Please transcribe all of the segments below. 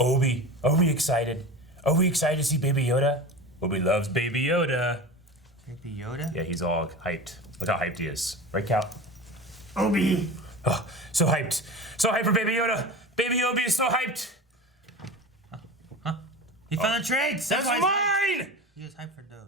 Obi, are we excited? Are we excited to see Baby Yoda? Obi loves Baby Yoda. Baby Yoda? Yeah, he's all hyped. Look how hyped he is. Right, Cal? Obi! Oh, so hyped. So hyped for Baby Yoda. Baby Obi is so hyped. Huh? He found the traits! That's mine! He was hyped for those.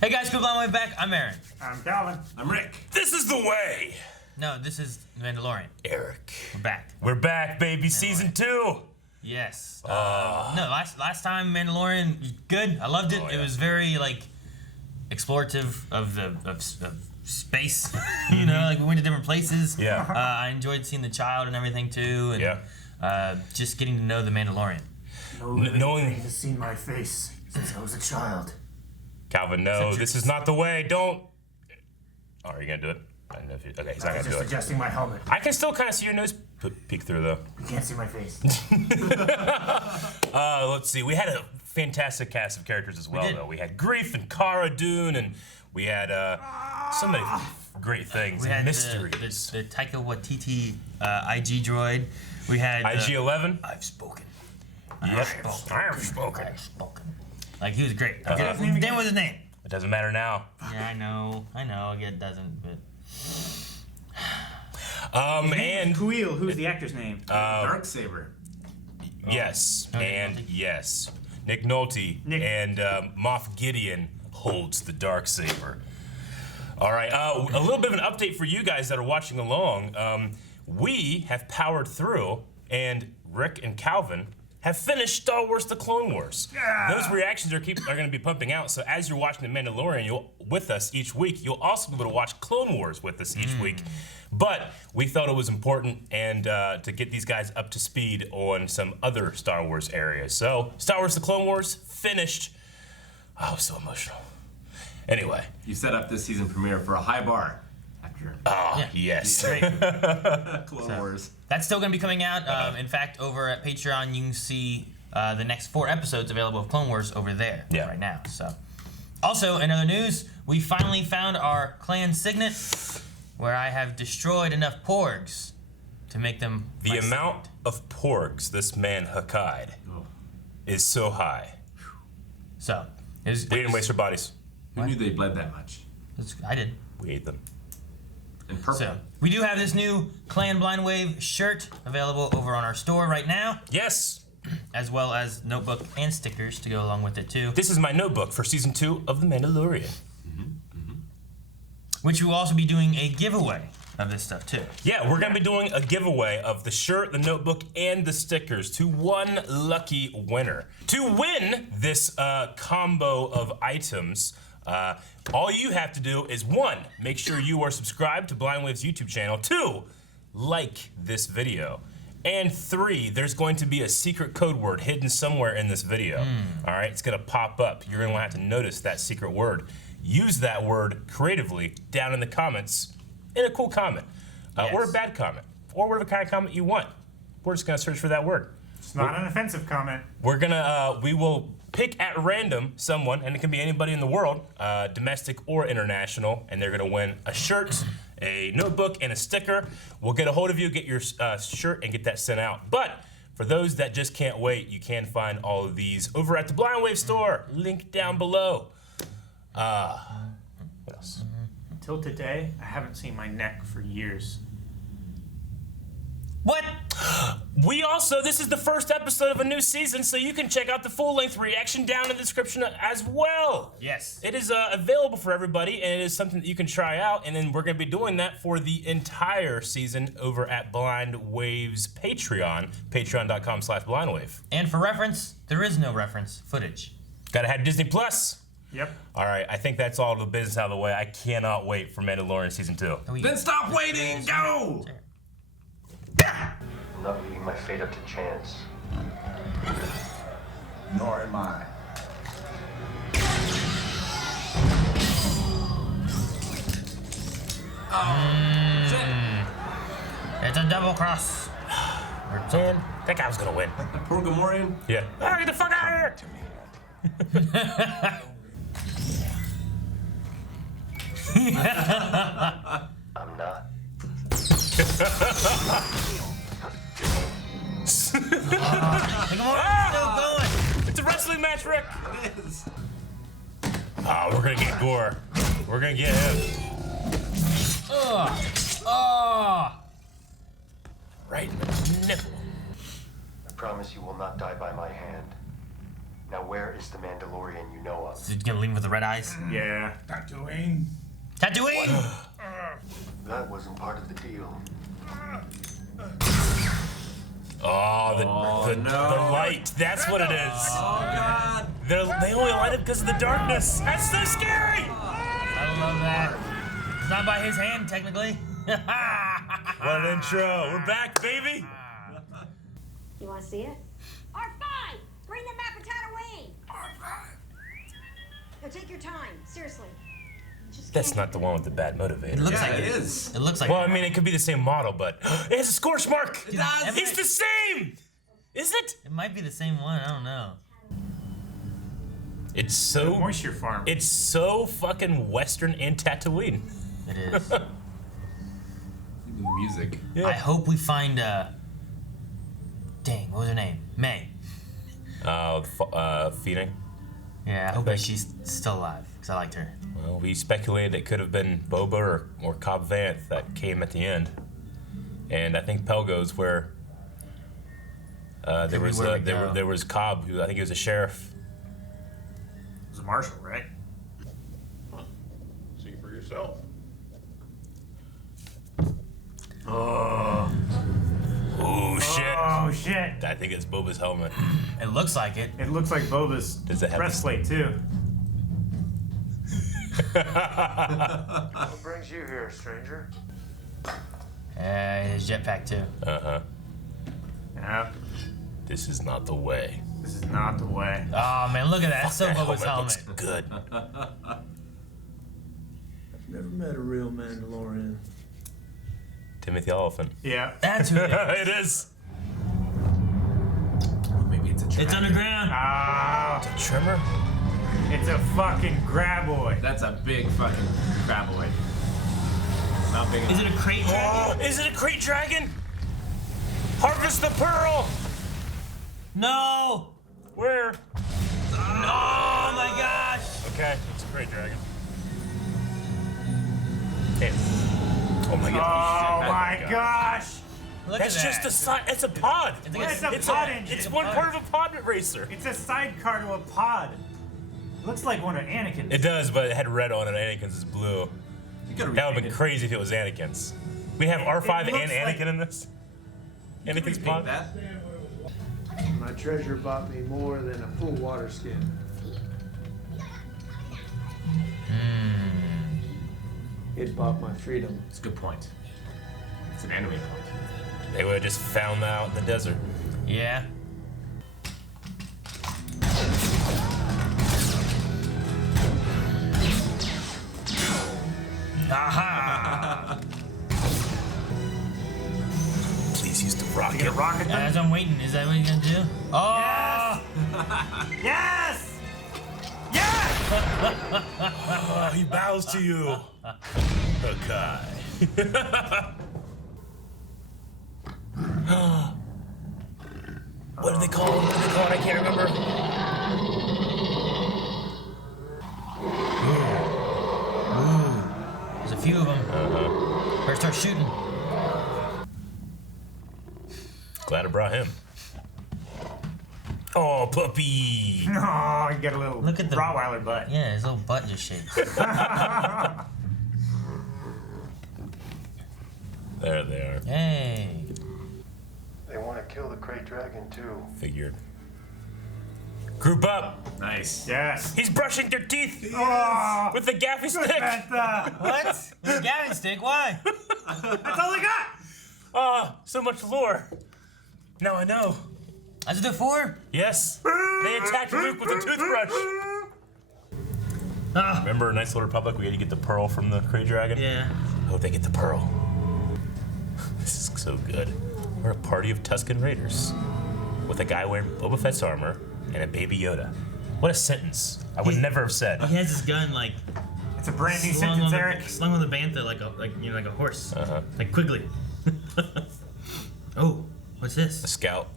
Hey guys, Cobb on the way back. I'm Aaron. I'm Calvin. I'm Rick. This is the way. No, this is Mandalorian. Eric. We're back. We're back, baby. Season 2. Yes. No, last time Mandalorian, good. I loved it. Oh, yeah. It was very like explorative of space. You know, like we went to different places. Yeah. I enjoyed seeing the child and everything too, and just getting to know the Mandalorian. No living thing has seen my face since I was a child. Calvin, no, this is not the way. Don't. Oh, are you gonna do it? I don't know if you. Okay, he's not gonna do Just it. adjusting my helmet. I can still kind of see your nose peek through, though. You can't see my face. Let's see. We had a fantastic cast of characters as well, though. We had Grief and Cara Dune, and we had so many great things. We had mysteries. the Taika Waititi IG droid. We had IG-11. I've spoken. Yep. I have spoken. Like he was great. Then what's his name? It doesn't matter now. Yeah, I know. It doesn't, but. And Kuil, who's the actor's name? Darksaber. yes, and yes, Nick Nolte and Moff Gideon holds the Darksaber. All right, a little bit of an update for you guys that are watching along. We have powered through, and Rick and Calvin have finished Star Wars: The Clone Wars. Yeah. Those reactions are going to be pumping out. So as you're watching The Mandalorian with us each week, you'll also be able to watch Clone Wars with us each week. But we felt it was important and to get these guys up to speed on some other Star Wars areas. So Star Wars: The Clone Wars finished. Oh, so emotional. Anyway. You set up this season premiere for a high bar. Yes. Clone Wars. That's still going to be coming out. In fact, over at Patreon, you can see the next 4 episodes available of Clone Wars over there right now. So, also, in other news, we finally found our clan signet, where I have destroyed enough porgs to make them The amount of porgs this man Hakkai'd is so high. So, We didn't waste our bodies. Who knew they bled that much? I did. We ate them. And purple. So, we do have this new Clan Blind Wave shirt available over on our store right now, Yes. as well as notebook and stickers to go along with it too. This is my notebook for season 2 of The Mandalorian. Which we will also be doing a giveaway of this stuff too. Yeah, we're gonna be doing a giveaway of the shirt, the notebook, and the stickers to one lucky winner. To win this combo of items, all you have to do is 1, make sure you are subscribed to Blind Wave's YouTube channel. 2, like this video. And 3, there's going to be a secret code word hidden somewhere in this video. All right, it's gonna pop up. You're gonna have to notice that secret word. Use that word creatively down in the comments in a cool comment, or a bad comment, or whatever kind of comment you want. We're just gonna search for that word. It's not an offensive comment. We will pick at random someone, and it can be anybody in the world, domestic or international, and they're gonna win a shirt, a notebook, and a sticker. We'll get a hold of you, get your shirt, and get that sent out. But for those that just can't wait, you can find all of these over at the Blind Wave store, link down below. What else? Until today, I haven't seen my neck for years. What? This is the first episode of a new season, so you can check out the full-length reaction down in the description as well. Yes. It is available for everybody, and it is something that you can try out, and then we're going to be doing that for the entire season over at Blind Wave's Patreon, patreon.com/blindwave. And for reference, there is no reference footage. Gotta have Disney Plus. Yep. All right, I think that's all the business out of the way. I cannot wait for Mandalorian Season 2. Then stop waiting! Go! I'm not leaving my fate up to chance. Nor am I. It's a double cross. Man, that guy was gonna win. Poor Gamorrean. Yeah. Ah, get the fuck out of here! I'm not. Still going. It's a wrestling match, Rick! Oh, we're gonna get Gore. We're gonna get him. Right in the nipple. I promise you will not die by my hand. Now, where is the Mandalorian you know of? Is he gonna leave with the red eyes? Yeah. Tatooine. Tatooine! That wasn't part of the deal. Oh, the light. That's what it is. Oh God. They only light up because of the darkness. That's so scary! I love that. It's not by his hand, technically. What an intro. We're back, baby. You want to see it? R5! Bring the map of Tatooine! R5! Now take your time, seriously. Just That's not the one with the bad motivator. It looks Yeah, like it is. It looks like. Well, I mean, it could be the same model, but it has a scorch mark. It does. It's the same. Is it? It might be the same one. I don't know. It's so. Moisture farm. It's so fucking Western and Tatooine. It is. Even the music. Yeah. I hope we find. Dang, what was her name? May. Feeding. Yeah, I hope that she's still alive because I liked her. Well, we speculated it could have been Boba or Cobb Vanth that came at the end, and I think Pelgo's where there was Cobb, who I think he was a sheriff. It was a Marshal, right? See for yourself. Oh. Oh shit! Oh shit. I think it's Boba's helmet. It looks like it. It looks like Boba's Does it have breastplate too. What brings you here, stranger? His jetpack too. Yeah. This is not the way. This is not the way. Oh man, look at that. That's so That Boba's helmet helmet. looks good. Never met a real Mandalorian. Timothy Olyphant. Yeah. That's who it is. It is. Maybe it's a It's underground. Ah, A trimmer? it's a fucking graboid. That's a big fucking craboid. Not big enough. Is it a Krayt Dragon? Oh, is it a Krayt Dragon? Harvest the pearl! No! Where? Oh my gosh! Okay, it's a Krayt Dragon. Hey. Oh my god. Oh my gosh. Look That's at that. just a side. It's a pod. It's like It's a pod engine. It's one part of a pod racer. It's a sidecar to a pod. It looks like one of Anakin's. It does, but it had red on it. Anakin's is blue. You gotta That would have been remake it. crazy if it was Anakin's. We have R5 it and looks Anakin like- in this. You could Anakin's remake pod. that. My treasure bought me more than a full water skin. It bought my freedom. It's a good point. It's an anime point. They would have just found that out in the desert. Yeah. Aha! Please use the rocket. Get a rocket thing? As I'm waiting, is that what he's gonna do? Oh! Yes! Yes! Oh, he bows to you. Okay. What do they call it? What do they call it? I can't remember. There's a few of them. Better start shooting. Glad I brought him. Oh, puppy. Oh, you got a little Look at the- Rottweiler butt. Yeah, his little butt just shakes. There they are. Hey. They want to kill the Krayt Dragon too. Figured. Group up. Nice. Yes. He's brushing their teeth Oh, with the gaffy stick. Bantha. What? With a Gavin stick? Why? That's all I got. Ah, so much lore. Now I know. That's what they're for? Yes. They attacked Luke with a toothbrush. Ah. Remember Knights of the Republic? We had to get the pearl from the Krayt Dragon. Yeah. I hope they get the pearl. This is so good. We're a party of Tusken Raiders with a guy wearing Boba Fett's armor and a baby Yoda. What a sentence! I would never have said. He has his gun like. It's a brand new sentence, Eric. Slung on the bantha like a horse. Like Quigley. Oh, what's this? A scout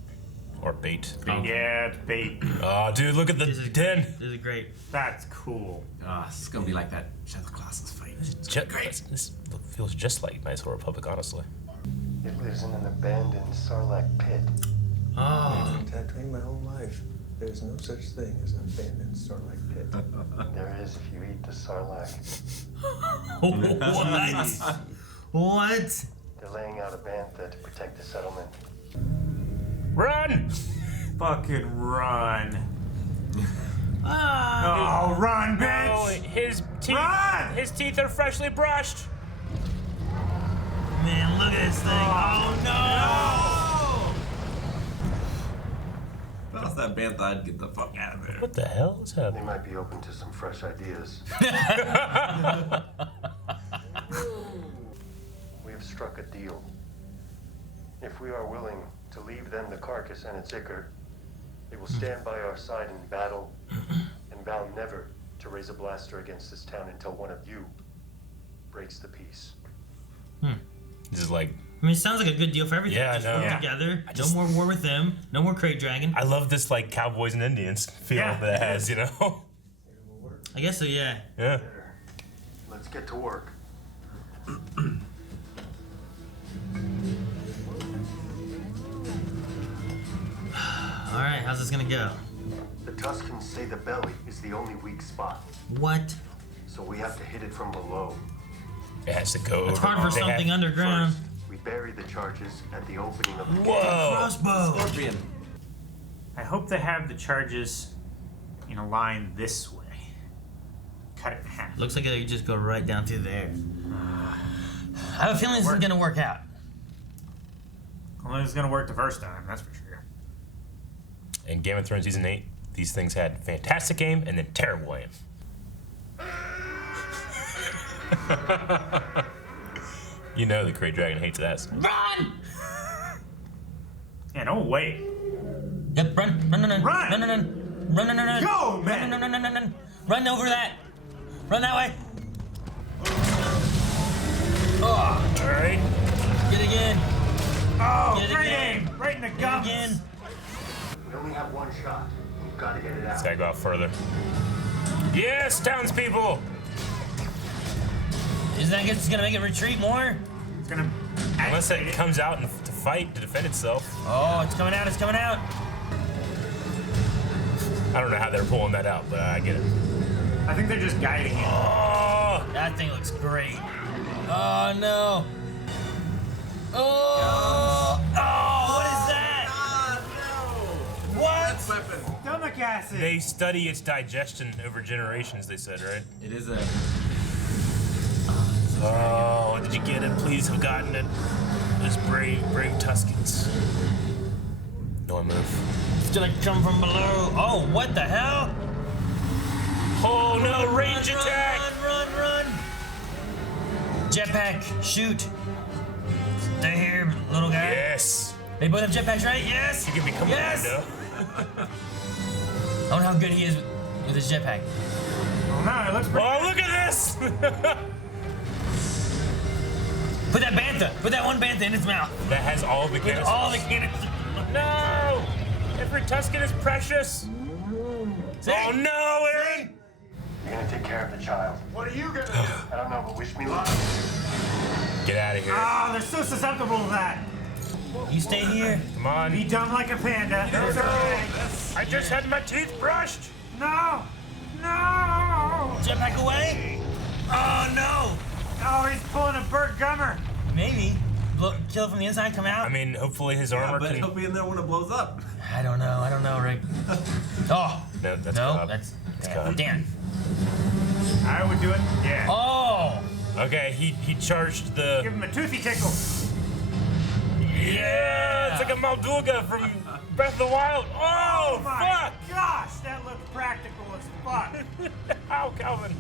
or bait. Oh. Yeah, it's bait. Oh, dude, look at the den. This is great. That's cool. This is gonna be like that Shadow Colossus fight. This feels just like Knights of the Republic, honestly. It lives in an abandoned Sarlacc pit. Oh. Tatooine my whole life. There's no such thing as an abandoned Sarlacc pit. There is if you eat the Sarlacc. What? What? They're laying out a bantha to protect the settlement. Run! Fucking run. Ah. Oh, run, No, bitch! his teeth. Run! His teeth are freshly brushed. Man, look at this thing. Oh no! If I was that bantha, I'd get the fuck out of there. What the hell is They happening? might be open to some fresh ideas. We have struck a deal. If we are willing to leave them the carcass and its ichor, they will stand by our side in battle and vow never to raise a blaster against this town until one of you breaks the peace. This is like, I mean, it sounds like a good deal for everything. Yeah, I Just know. work Yeah. together. just- No more war with them. No more Krayt Dragon. I love this like cowboys and Indians feel Yeah, that it it has, is. you know? I guess so. Yeah. Yeah. Let's get to work. All right. How's this gonna go? The Tuskens say the belly is the only weak spot, What? so we have to hit it from below. It has to go. It's hard for They something have- underground. First, we bury the charges at the opening of the gate. Whoa! Crossbow. Scorpion. I hope they have the charges in a line this way. Cut it in half. Looks like they just go right down through there. I have a feeling this isn't gonna work out. Well, it's gonna work the first time, that's for sure. In Game of Thrones Season 8, these things had fantastic aim and then terrible aim. You know the Krayt Dragon hates that. Run! Yeah, no way. Yep. Run! Run! Run! Run! Run! Run! Run! Run! Run! Run! Run! Run! Go, man! Run! Run! Run! Run! Run! Run over that! Run that way! Oh! All right. Get again! Oh, Get it great again. aim! Right in the Get gums. again! We only have one shot. We've got to get it out. Gotta go out further. Yes, townspeople! Isn't that just gonna make it retreat more? It's gonna Unless it activate comes out and to fight to defend itself. Oh, it's coming out! It's coming out! I don't know how they're pulling that out, but I get it. I think they're just guiding it. Oh! That thing looks great. Oh no! Oh! Oh! What is that? What? Weapon. Stomach acid! They study its digestion over generations, they said, right? It is a. Oh, did you get it? Please have gotten it. Those brave Tuskens. No one move. It's gonna come from below. Oh, what the hell? Oh no, range Run, attack! Run! Run! Run! Jetpack, shoot! Stay here, little guy. Yes! They both have jetpacks, right? Yes! You can become Yes! a I wonder how good he is with his jetpack. Oh no, it looks pretty. Oh, look at this! Put that bantha, put that one bantha in his mouth. That has all the With canisters. all the cannons. No! Every Tusken is precious! Oh no, Aaron! You're gonna take care of the child. What are you gonna do? I don't know, but wish me luck. Get out of here. Oh, they're so susceptible to that. You stay here. Come on. Be dumb like a panda. It's okay. I just had my teeth brushed! No! No! Jetpack away. Oh no! Oh, he's pulling a Burt Gummer. Maybe. Kill it from the inside, come out? I mean, hopefully his Yeah, armor but can... he'll be in there when it blows up. I don't know, Rick. Oh! No, that's No, Cobb. that's... Cobb. Damn. I would do it. Yeah. Oh! Okay, he charged the... Give him a toothy tickle. Yeah! It's like a Maldulga from Breath of the Wild. Oh, my fuck! gosh, that looks practical as fuck. How, Calvin?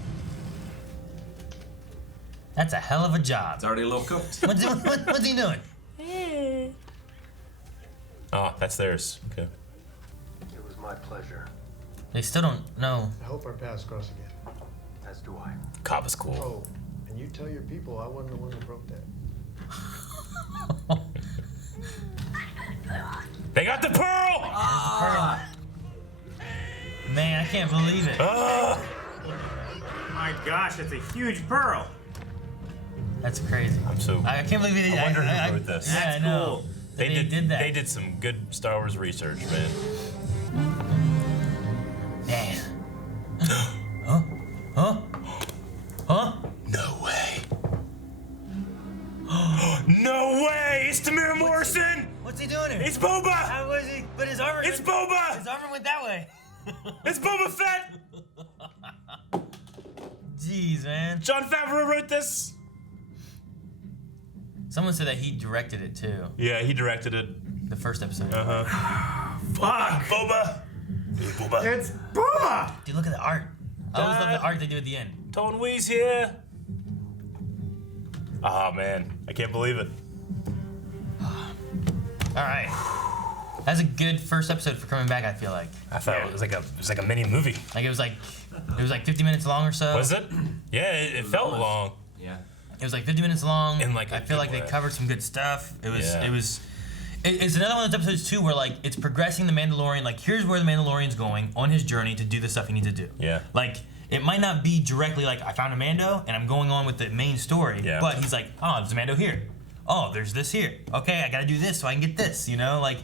That's a hell of a job. It's already a little cooked. What's he doing? Oh, that's theirs. Okay. It was my pleasure, They still don't know. I hope our paths cross again. as do I. Cobb is cool. Oh, and you tell your people I wasn't the one who broke that. They got the pearl! Man, I can't believe it. My gosh, it's a huge pearl. That's crazy. I'm so. I can't believe it. I wonder who wrote this. Yeah, I know. They did that. They did some good Star Wars research, man. Man. Huh? Huh? Huh? No way. No way! It's Temuera Morrison! What's he doing here? It's Boba! How was he? But his armor. It's Boba! His armor went that way. It's Boba Fett! Jeez, man. Jon Favreau wrote this. Someone said that he directed it too. Yeah, he directed it. The first episode. Fuck. Boba. Boba. It's Boba. Dude, look at the art. I always love the art they do at the end. Tone Wee's here. Oh man, I can't believe it. All right. That's a good first episode for coming back. I feel like. I thought it was like a mini movie. Like it was like 50 minutes long or so. Was it? Yeah, it felt long. Yeah. It was like 50 minutes long. In like a I feel like good they way. covered some good stuff. It's another one of those episodes too where like it's progressing the Mandalorian. Like here's where the Mandalorian's going on his journey to do the stuff he needs to do. Yeah. Like it might not be directly like I found a Mando and I'm going on with the main story. Yeah. But he's like, oh, there's a Mando here. Oh, there's this here. Okay, I gotta do this so I can get this. You know, like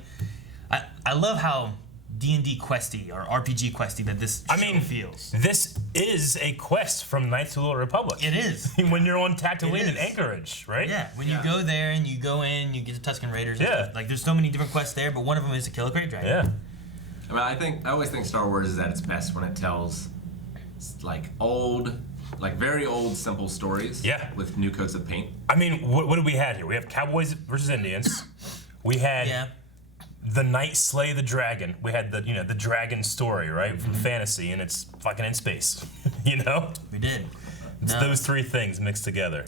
I love how D&D questy or RPG questy that this show feels. This is a quest from Knights of the Old Republic. It is. When you're on Tatooine It and is. Anchorage, right? Yeah, when you go there and you go in, you get the Tusken Raiders. And Yeah. stuff. Like there's so many different quests there, but one of them is to kill a Krayt Dragon. Yeah. I mean, I always think Star Wars is at its best when it tells like very old, simple stories. Yeah. With new coats of paint. I mean, what do we have here? We have Cowboys versus Indians. We had the Knight slay the dragon. We had the dragon story, right, from fantasy, and it's fucking in space. You know? We did. It's those three things mixed together.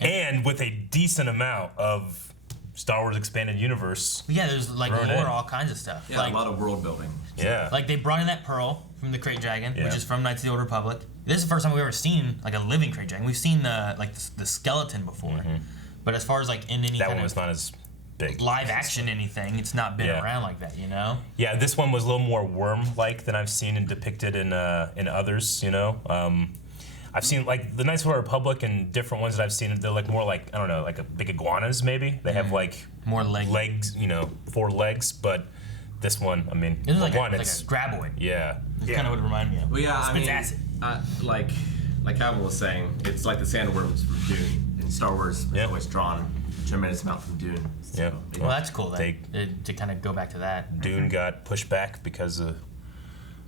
And with a decent amount of Star Wars expanded universe. Yeah, there's like thrown lore, in. all kinds of stuff. Yeah, like, a lot of world building. Yeah. Like they brought in that pearl from the Krayt Dragon, Yeah. which is from Knights of the Old Republic. This is the first time we've ever seen like a living Krayt Dragon. We've seen the skeleton before, but as far as like in any that kind one of was not as big. live action anything, it's not been Yeah. around like that, you know? Yeah, this one was a little more worm-like than I've seen and depicted in others. You know, I've seen like the Knights of the Old Republic and different ones that I've seen. They're like more like I don't know, like a big iguanas maybe. They have like More legs. 4 legs. But this one, I mean, This is like, one, like it's a graboid. yeah. That's kind of what it reminded me of. Well, yeah, I Spits mean, acid. like Calvin was saying, it's like the sandworms from Dune. In Star Wars, it's Yeah. always drawn a tremendous amount from Dune. So, Yeah. Well, that's cool then, to kind of go back to that. Dune got pushed back because of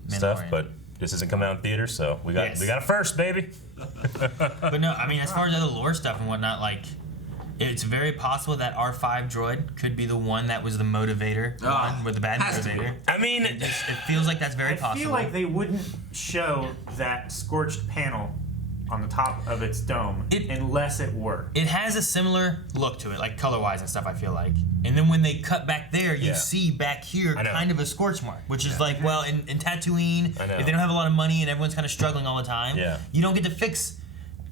stuff, Mandalorian. but this isn't coming out in theaters, so we got a first, baby. But no, I mean, as far as other lore stuff and whatnot, like, it's very possible that R5 droid could be the one that was the motivator, one with the bad has to be. motivator. I mean, It feels like that's very I possible. feel like they wouldn't show that scorched panel on the top of its dome unless it were. It has a similar look to it, like color-wise and stuff, I feel like. And then when they cut back there, you Yeah. see back here I know. kind of a scorch mark, which is like, well, in Tatooine, I know. if they don't have a lot of money and everyone's kind of struggling all the time, Yeah. you don't get to fix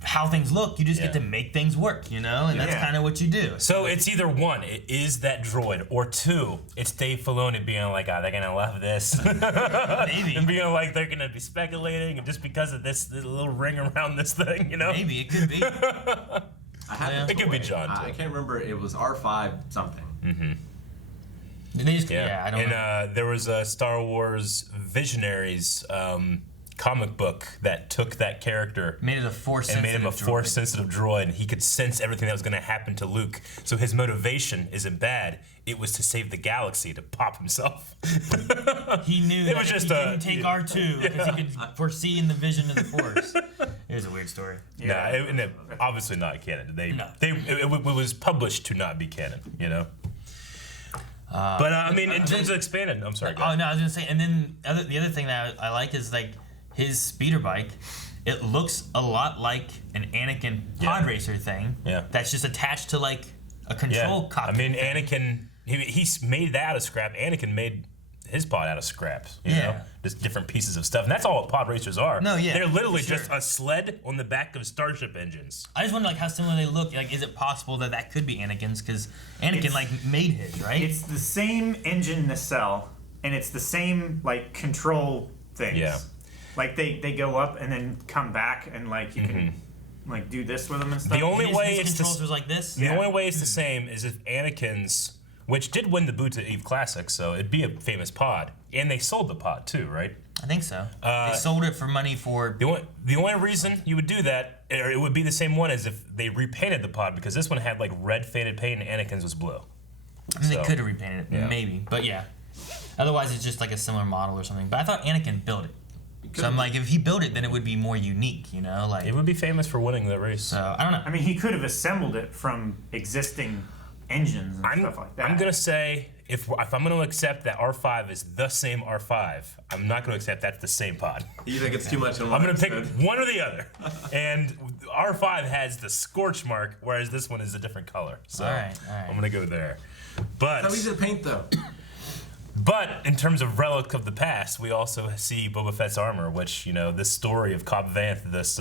how things look. You just get Yeah. to make things work, you know? And that's Yeah. kind of what you do. so it's either one, it is that droid, or two, it's Dave Filoni being like, oh, they're gonna love this. Maybe. And being like, they're gonna be speculating, and just because of this little ring around this thing, you know? Maybe, it could be. I have Yeah. the It could be toy. John, I too. can't remember. It was R5 something. They just, Yeah, I don't and know. there was a Star Wars Visionaries comic book that took that character Made it a force and made him a sensitive droid. force-sensitive droid, and he could sense everything that was going to happen to Luke. So his motivation isn't bad; it was to save the galaxy, to pop himself. He knew that was if just he a- didn't take R2 because he could foresee in the vision of the Force. It was a weird story. Yeah, and it, obviously not canon. No. It was published to not be canon. You know. But I mean, in terms of expanded, I'm sorry. Oh no, I was gonna say, and then the other thing that I like is like his speeder bike. It looks a lot like an Anakin pod racer thing. Yeah. That's just attached to like a control cockpit. I mean, Anakin, he's made that out of scrap. Anakin made his pod out of scraps. You know, just different pieces of stuff, and that's all what pod racers are. No, yeah, they're literally just a sled on the back of starship engines. I just wonder like how similar they look. Like, is it possible that could be Anakin's? Because Anakin like made his, right? It's the same engine nacelle, and it's the same like control things. Yeah. Like they go up and then come back, and like you can like do this with them and stuff. The only way his it's controls was like this. The only way it's the same is if Anakin's, which did win the Boot to Eve Classic, so it'd be a famous pod, and they sold the pod too, right? I think so. They sold it for money for. The only reason you would do that, or it would be the same one, is if they repainted the pod, because this one had like red faded paint and Anakin's was blue. I mean, they could have repainted it, maybe, but yeah. Otherwise, it's just like a similar model or something. But I thought Anakin built it. So I'm like, if he built it, then it would be more unique, you know? Like, it would be famous for winning the race. So I don't know. I mean, he could have assembled it from existing engines and stuff like that. I'm gonna say if I'm gonna accept that R5 is the same R5, I'm not gonna accept that's the same pod. You think it's too much? I'm gonna pick one or the other, and R5 has the scorch mark, whereas this one is a different color. So all right. I'm gonna go there. But how easy to paint though. But in terms of relic of the past, we also see Boba Fett's armor, which, you know, this story of Cobb Vanth, this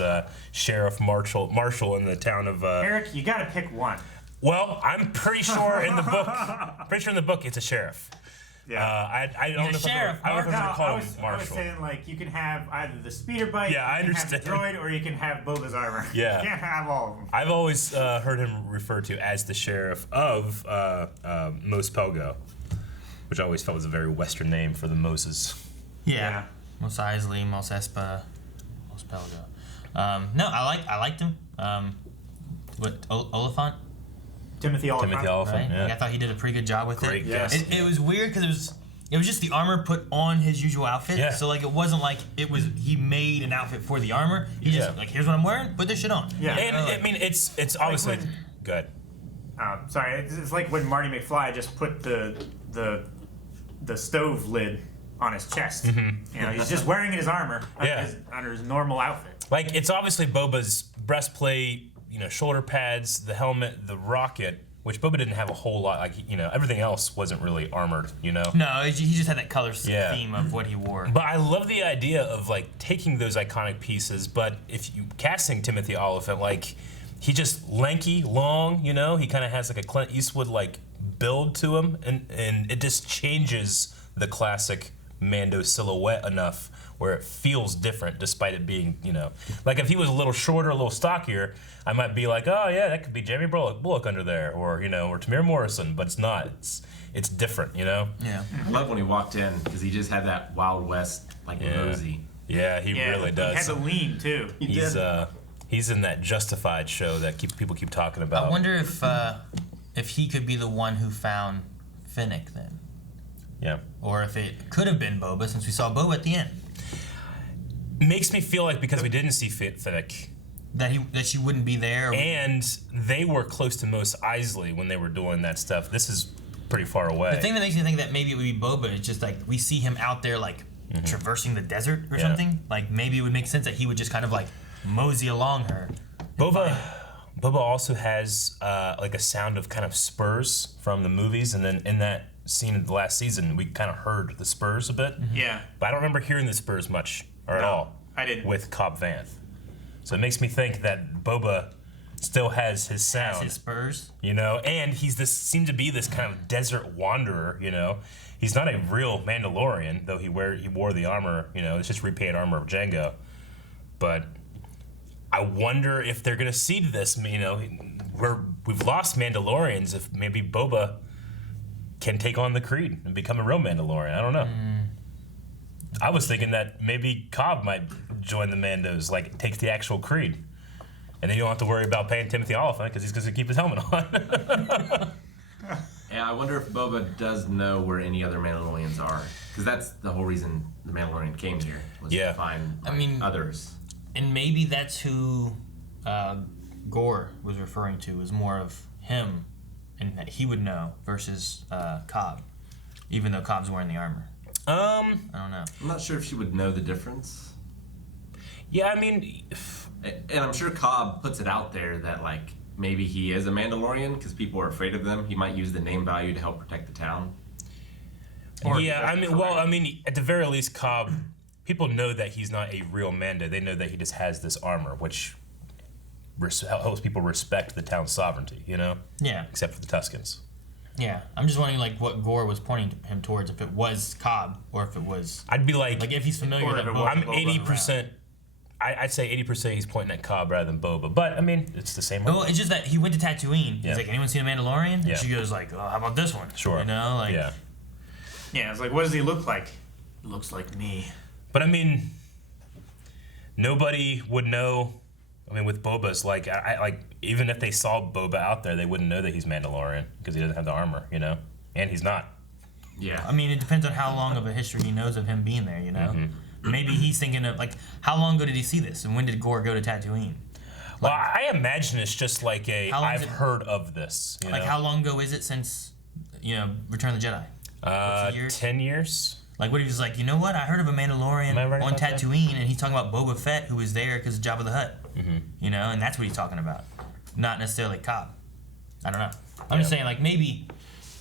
Sheriff Marshal in the town of. Eric, you gotta pick one. Well, I'm pretty sure in the book, it's a sheriff. Yeah. I don't know if I call him Marshal. I was saying, like, you can have either the speeder bike, yeah, I understand. You can have the droid, or you can have Boba's armor. Yeah. You can't have all of them. I've always heard him referred to as the sheriff of Mos Pelgo, which I always felt was a very Western name for the Moses. Yeah. Mos Eisley, Mos Espa, Mos Pelgo. No, I liked him. Olyphant? Timothy Olyphant. Right? Yeah. Like, I thought he did a pretty good job with Great it. guess. It was weird because it was just the armor put on his usual outfit. Yeah. So like it wasn't like he made an outfit for the armor. He just like, here's what I'm wearing, put this shit on. Yeah. And I mean it's obviously like good. Sorry, it's like when Marty McFly just put the stove lid on his chest. Mm-hmm. You know, he's just wearing his armor under his normal outfit. Like, it's obviously Boba's breastplate, you know, shoulder pads, the helmet, the rocket, which Boba didn't have a whole lot. Like, you know, everything else wasn't really armored, you know? No, he just had that color theme of what he wore. But I love the idea of, like, taking those iconic pieces, but if you casting Timothy Olyphant, like, he just lanky, long, you know? He kind of has, like, a Clint Eastwood, like, build to him, and it just changes the classic Mando silhouette enough where it feels different despite it being, you know, like if he was a little shorter, a little stockier, I might be like, oh yeah, that could be Jamie Bullock under there, or, you know, or Temuera Morrison, but it's not. It's different, you know? Yeah. I love when he walked in because he just had that Wild West, like, rosy. Yeah, he really does. He had the lean too. He's in that Justified show that people keep talking about. I wonder if he could be the one who found Finnick then. Yeah. Or if it could have been Boba, since we saw Boba at the end. Makes me feel like because we didn't see Finnick, that she wouldn't be there. And they were close to Mos Eisley when they were doing that stuff. This is pretty far away. The thing that makes me think that maybe it would be Boba is just like we see him out there like traversing the desert or something. Like maybe it would make sense that he would just kind of like mosey along her. Boba also has like a sound of kind of spurs from the movies, and then in that scene of the last season, we kind of heard the spurs a bit. Yeah. But I don't remember hearing the spurs much, or at all. I didn't. With Cobb Vanth. So it makes me think that Boba still has his sound. Has his spurs. You know, and seemed to be this kind of desert wanderer, you know. He's not a real Mandalorian, though he wore the armor, you know, it's just repainted armor of Jango. But I wonder if they're going to seed this, you know, we've lost Mandalorians, if maybe Boba can take on the Creed and become a real Mandalorian. I don't know. I was thinking that maybe Cobb might join the Mandos, like takes the actual Creed. And then you don't have to worry about paying Timothy Olyphant because he's going to keep his helmet on. Yeah, I wonder if Boba does know where any other Mandalorians are. Because that's the whole reason the Mandalorian came here, was to find others. And maybe that's who Gore was referring to, was more of him and that he would know versus Cobb. even though Cobb's wearing the armor. I don't know. I'm not sure if she would know the difference. Yeah, I mean, and I'm sure Cobb puts it out there that like maybe he is a Mandalorian because people are afraid of them. He might use the name value to help protect the town. Yeah, I mean, at the very least, Cobb, people know that he's not a real Mando. They know that he just has this armor, which helps people respect the town's sovereignty, you know? Yeah. Except for the Tuskens. Yeah, I'm just wondering like what Gore was pointing him towards, if it was Cobb or if it was. I'd be like if he's familiar with Boba. I'm 80%. I'd say 80% he's pointing at Cobb rather than Boba, but I mean it's the same. Well, it's just that he went to Tatooine. He's like, anyone seen a Mandalorian? Yeah. And she goes like, oh, how about this one? Sure. You know, like. Yeah. Yeah, it's like, what does he look like? Looks like me. But I mean, nobody would know. I mean, with Boba's like, even if they saw Boba out there, they wouldn't know that he's Mandalorian because he doesn't have the armor, you know, and he's not. Yeah. I mean, it depends on how long of a history he knows of him being there, you know? Maybe he's thinking of, like, how long ago did he see this? And when did Gore go to Tatooine? Well, I imagine it's just like I've heard of this. You like, know? how long ago is it since, Return of the Jedi? 10 years. Like, what he was like, you know what? I heard of a Mandalorian on Tatooine, and he's talking about Boba Fett, who was there because of Jabba the Hutt. You know, and that's what he's talking about. Not necessarily Cobb. I don't know. I'm just saying, like, maybe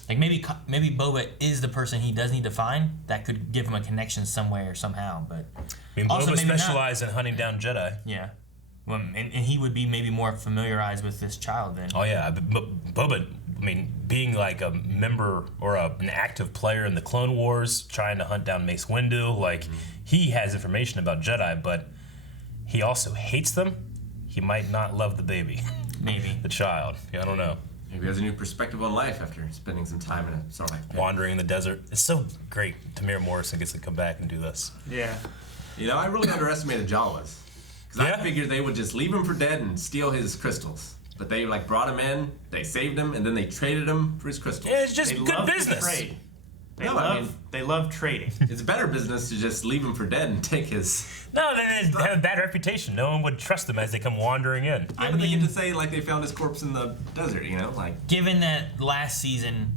Boba is the person he does need to find that could give him a connection some way or somehow. But I mean, also Boba specialized in hunting down Jedi. Yeah. Well, and he would be maybe more familiarized with this child then. Oh yeah, but Boba, I mean, being like a member or an active player in the Clone Wars, trying to hunt down Mace Windu, like he has information about Jedi, but he also hates them. He might not love the baby. Maybe. The child. Yeah, I don't know. Maybe he has a new perspective on life after spending some time in a Sarlacc pit. Wandering in the desert. It's so great. Temuera Morrison gets to come back and do this. Yeah. You know, I really underestimated Jawlas. Because I figured they would just leave him for dead and steal his crystals. But they like brought him in, they saved him, and then they traded him for his crystals. Yeah, it's just good business. Trade. I They love trading. It's better business to just leave him for dead and take his... No, they have a bad reputation. No one would trust them as they come wandering in. Yeah, but they get to say like they found his corpse in the desert, you know? Like, given that last season,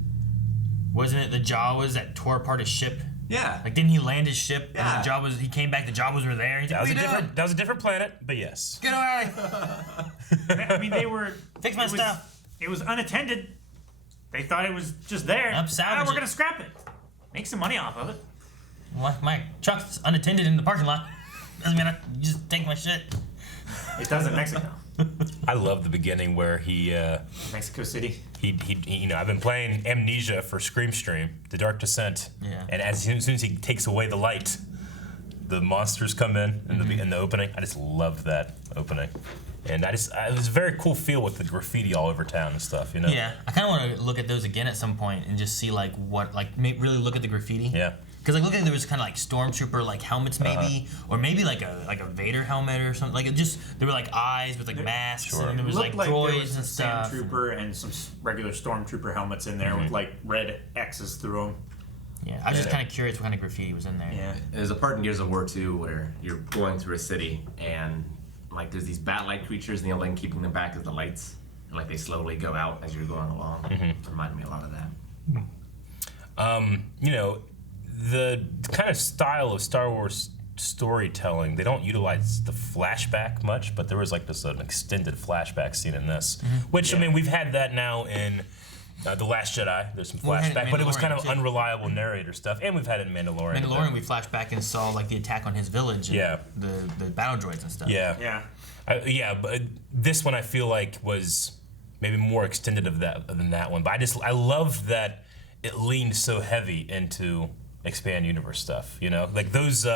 wasn't it the Jawas that tore apart his ship? yeah. Like, didn't he land his ship? Yeah. And the Jawas, he came back, the Jawas were there. He's like, That was a different planet, but yes. Get away! I mean, they were... Fix my stuff. It was unattended. They thought it was just there. Salvage we're it. going to scrap it. Make some money off of it. My truck's unattended in the parking lot. Doesn't mean you just take my shit. It does in Mexico. I love the beginning where he Mexico City. He you know, I've been playing Amnesia for Scream Stream, The Dark Descent. Yeah. And as soon as he takes away the light, the monsters come in the opening. I just loved that opening. And it was a very cool feel with the graffiti all over town and stuff, you know? Yeah, I kind of want to look at those again at some point and just see like what, like really look at the graffiti. Yeah. Because like looking, there was kind of like stormtrooper like helmets maybe, or maybe like a Vader helmet or something. Like it just there were like eyes with like masks, and there was like droids there was and stuff. Sandtrooper and some regular stormtrooper helmets in there with like red X's through them. Yeah, I was just kind of curious what kind of graffiti was in there. Yeah. There's a part in Gears of War 2 where you're going through a city and like there's these bat-like creatures and the only thing keeping them back is the lights. And like they slowly go out as you're going along. Reminded me a lot of that. You know, the kind of style of Star Wars storytelling, they don't utilize the flashback much, but there was like this an extended flashback scene in this, which I mean we've had that now in The Last Jedi. There's some flashback, but it was kind of unreliable narrator stuff, and we've had it in Mandalorian. We flashed back and saw like the attack on his village. And the battle droids and stuff. Yeah. But this one I feel like was maybe more extended than that one. But I love that it leaned so heavy into expand universe stuff, you know, like those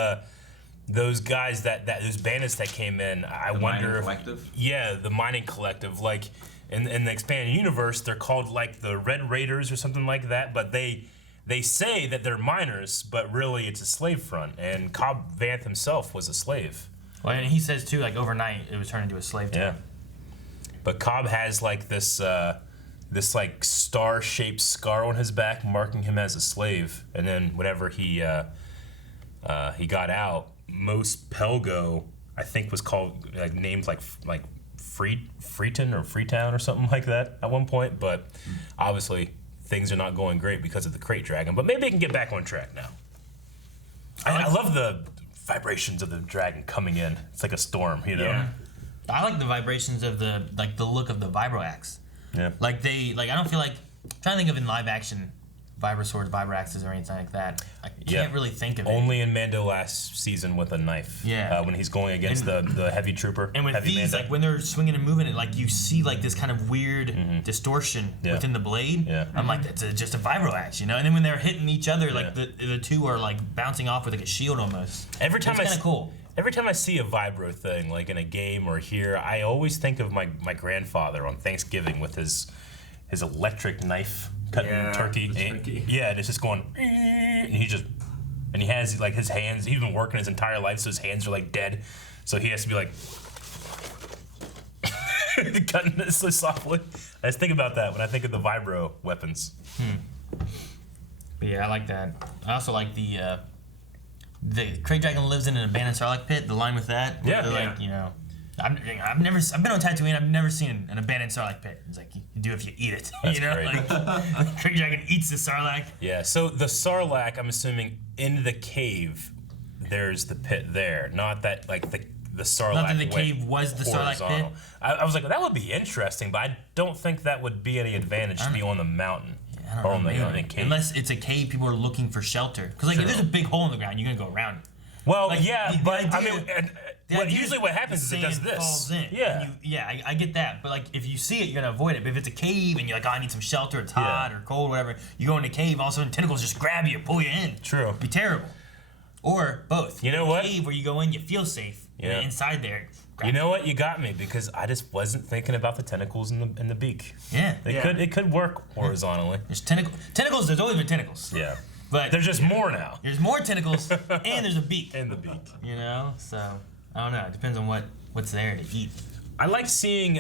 guys those bandits that came in. I wonder if the mining collective, like in the expanded universe, they're called like the Red Raiders or something like that. But they say that they're miners, but really it's a slave front. And Cobb Vanth himself was a slave. Well, and he says too, like overnight it was turned into a slave town. Yeah. But Cobb has like this like star-shaped scar on his back, marking him as a slave. And then whenever he got out, Mos Pelgo, I think, was called like named like Freeton or Freetown or something like that at one point. But obviously things are not going great because of the Krayt Dragon. But maybe they can get back on track now. I love the vibrations of the dragon coming in. It's like a storm, you know? Yeah. I like the vibrations of the look of the vibro axe. Yeah. I don't feel like, I'm trying to think of in live action vibro swords, vibro axes, or anything like that. I can't really think of it. Only in Mando last season with a knife. Yeah. When he's going against the heavy trooper. And with heavy these, Mando. like when they're swinging and moving it, like you see like this kind of weird distortion within the blade. Yeah. I'm like, that's just a vibro axe, you know? And then when they're hitting each other, like the two are like bouncing off with like a shield almost. Every time it's kind of cool. Every time I see a vibro thing, like in a game or here, I always think of my grandfather on Thanksgiving with his electric knife cutting turkey. Yeah, and it's just going, and he has like his hands. He's been working his entire life, so his hands are like dead. So he has to be like cutting it so softly. I just think about that when I think of the vibro weapons. But yeah, I like that. I also like the Krayt Dragon lives in an abandoned Sarlacc pit. The line with that, where they're like, you know, I've been on Tatooine. I've never seen an abandoned Sarlacc pit. It's like you do if you eat it. That's you know, great. like Krayt Dragon eats the Sarlacc. Yeah. So the Sarlacc, I'm assuming in the cave, there's the pit there, not that like the Sarlacc. Not that the cave was the Sarlacc pit. I was like, that would be interesting, but I don't think that would be any advantage to be on the mountain. I don't know, the cave. Unless it's a cave, people are looking for shelter. Because like, if there's a big hole in the ground, you're gonna go around it. Well, like, but I idea, mean, usually what happens is it does this. Falls in. I get that. But like, if you see it, you're gonna avoid it. But if it's a cave and you're like, oh, I need some shelter, it's hot or cold, whatever, you go in the cave, all of a sudden tentacles just grab you, pull you in. True. It'd be terrible. Or both. You know what? Cave where you go in, you feel safe. Yeah. And inside there. You know what? You got me because I just wasn't thinking about the tentacles in the beak. Yeah. It could work horizontally. There's tentacles. There's always been tentacles. Yeah. But there's just more now. There's more tentacles, and there's a beak. And the beak. You know, so I don't know. It depends on what's there to eat. I like seeing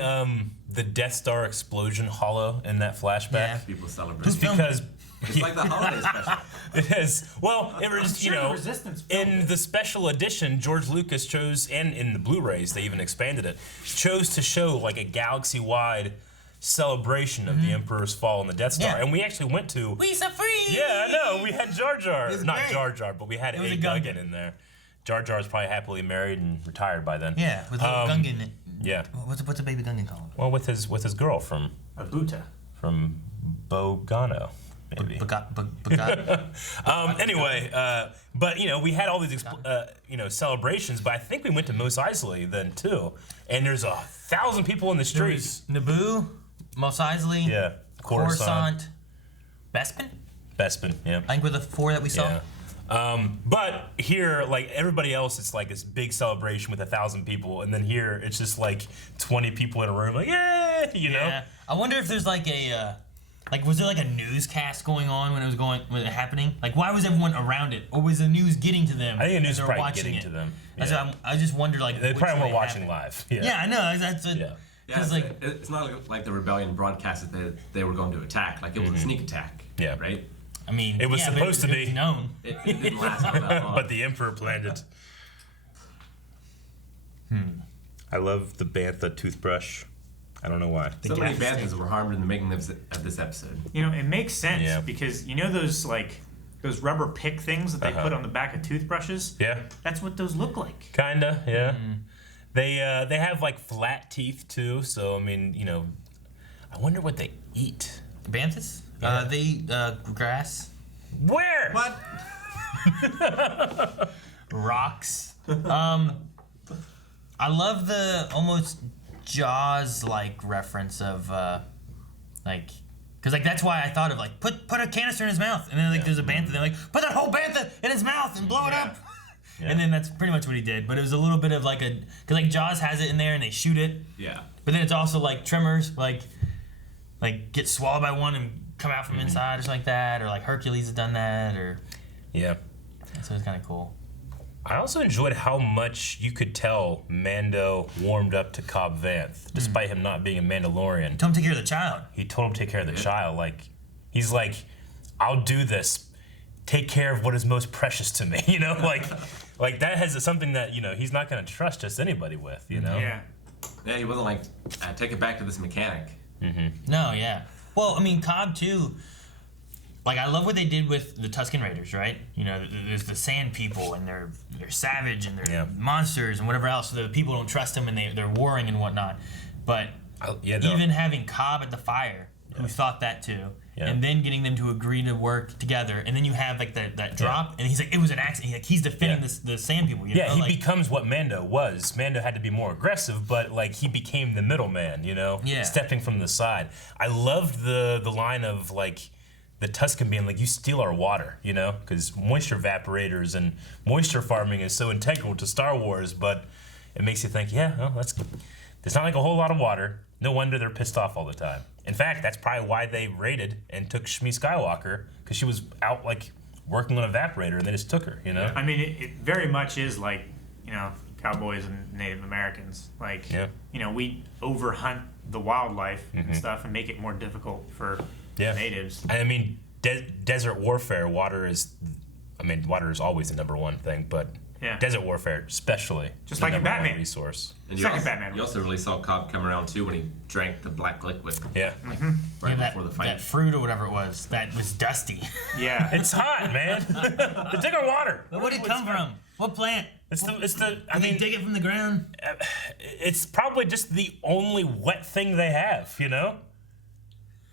the Death Star explosion hollow in that flashback. Yeah. People celebrate. Just because. It's like the holiday special. It is. Well, it was, sure Resistance in the special edition, George Lucas chose, and in the Blu-rays, they even expanded it, chose to show like a galaxy-wide celebration of the Emperor's fall and the Death Star. And we actually went to... We set free! Yeah, I know. We had Jar Jar. Not great. Jar Jar, but we had a Gungan in there. Jar Jar's probably happily married and retired by then. Yeah, with a little Gungan. Yeah. What's a baby Gungan called? Well, with his girl from... Abuta. From Bogano. Maybe. Anyway, but you know, we had all these celebrations, but I think we went to Mos Eisley then too, and there's 1,000 people in the streets. Naboo, Mos Eisley, Coruscant, Bespin, yeah. I think were the 4 that we saw. Yeah. But here, like everybody else, it's like this big celebration with 1,000 people, and then here it's just like 20 people in a room, like yeah, you know. I wonder if there's like a. was there like a newscast going on when it was happening? Like, why was everyone around it, or was the news getting to them? I think the news was probably watching getting it? to them. Yeah. So I just wondered, like, they probably weren't way watching live. Yeah, I know. That's Yeah, it's not like the rebellion broadcasted that they were going to attack. Like, it was a sneak attack. Yeah. Right? I mean, it was supposed to be known. It didn't last all that long. But the Emperor planned it. I love the Bantha toothbrush. I don't know why. So many Banthas were harmed in the making of this episode. You know, it makes sense because you know those rubber pick things that they put on the back of toothbrushes? Yeah. That's what those look like. Kinda, yeah. They have like flat teeth too, so I mean, you know, I wonder what they eat. Banthas? Yeah. They eat grass. Where? What? Rocks. I love the almost Jaws-like reference of because that's why I thought of like put a canister in his mouth, and then like there's a bantha, they're like put that whole bantha in his mouth and blow it up. Yeah. And then that's pretty much what he did, but it was a little bit of like because like Jaws has it in there and they shoot it. Yeah. But then it's also like tremors, like get swallowed by one and come out from inside or something like that, or like Hercules has done that, or so it's kind of cool. I also enjoyed how much you could tell Mando warmed up to Cobb Vanth, despite him not being a Mandalorian. He told him to take care of the child. He told him to take care of the child. Like, he's like, I'll do this. Take care of what is most precious to me. You know, like that has something that, you know, he's not going to trust just anybody with, you know? Yeah. Yeah, he wasn't like, take it back to this mechanic. No, yeah. Well, I mean, Cobb, too, Like, I love what they did with the Tusken Raiders, right? You know, there's the sand people, and they're savage, and they're monsters, and whatever else. So the people don't trust them, and they're warring and whatnot. But even having Cobb at the fire, who thought that too, and then getting them to agree to work together, and then you have like that drop, and he's like, it was an accident. He's defending the sand people. You know? He becomes what Mando was. Mando had to be more aggressive, but like he became the middleman. You know, stepping from the side. I loved the line of like the Tusken being like, you steal our water, you know, because moisture evaporators and moisture farming is so integral to Star Wars, but it makes you think, there's not like a whole lot of water. No wonder they're pissed off all the time. In fact, that's probably why they raided and took Shmi Skywalker, because she was out like working on an evaporator, and they just took her, you know? I mean, it very much is like, you know, cowboys and Native Americans. Like, you know, we overhunt the wildlife and stuff and make it more difficult for natives. I mean, desert warfare, water is always the number one thing, but desert warfare especially. Just like in Batman. Resource. And you also really saw Cobb come around too when he drank the black liquid. Yeah. Right before the fight. That fruit or whatever it was, that was dusty. Yeah. It's hot, man. They dig our water. Where did it come from? What plant? I mean, dig it from the ground? It's probably just the only wet thing they have, you know?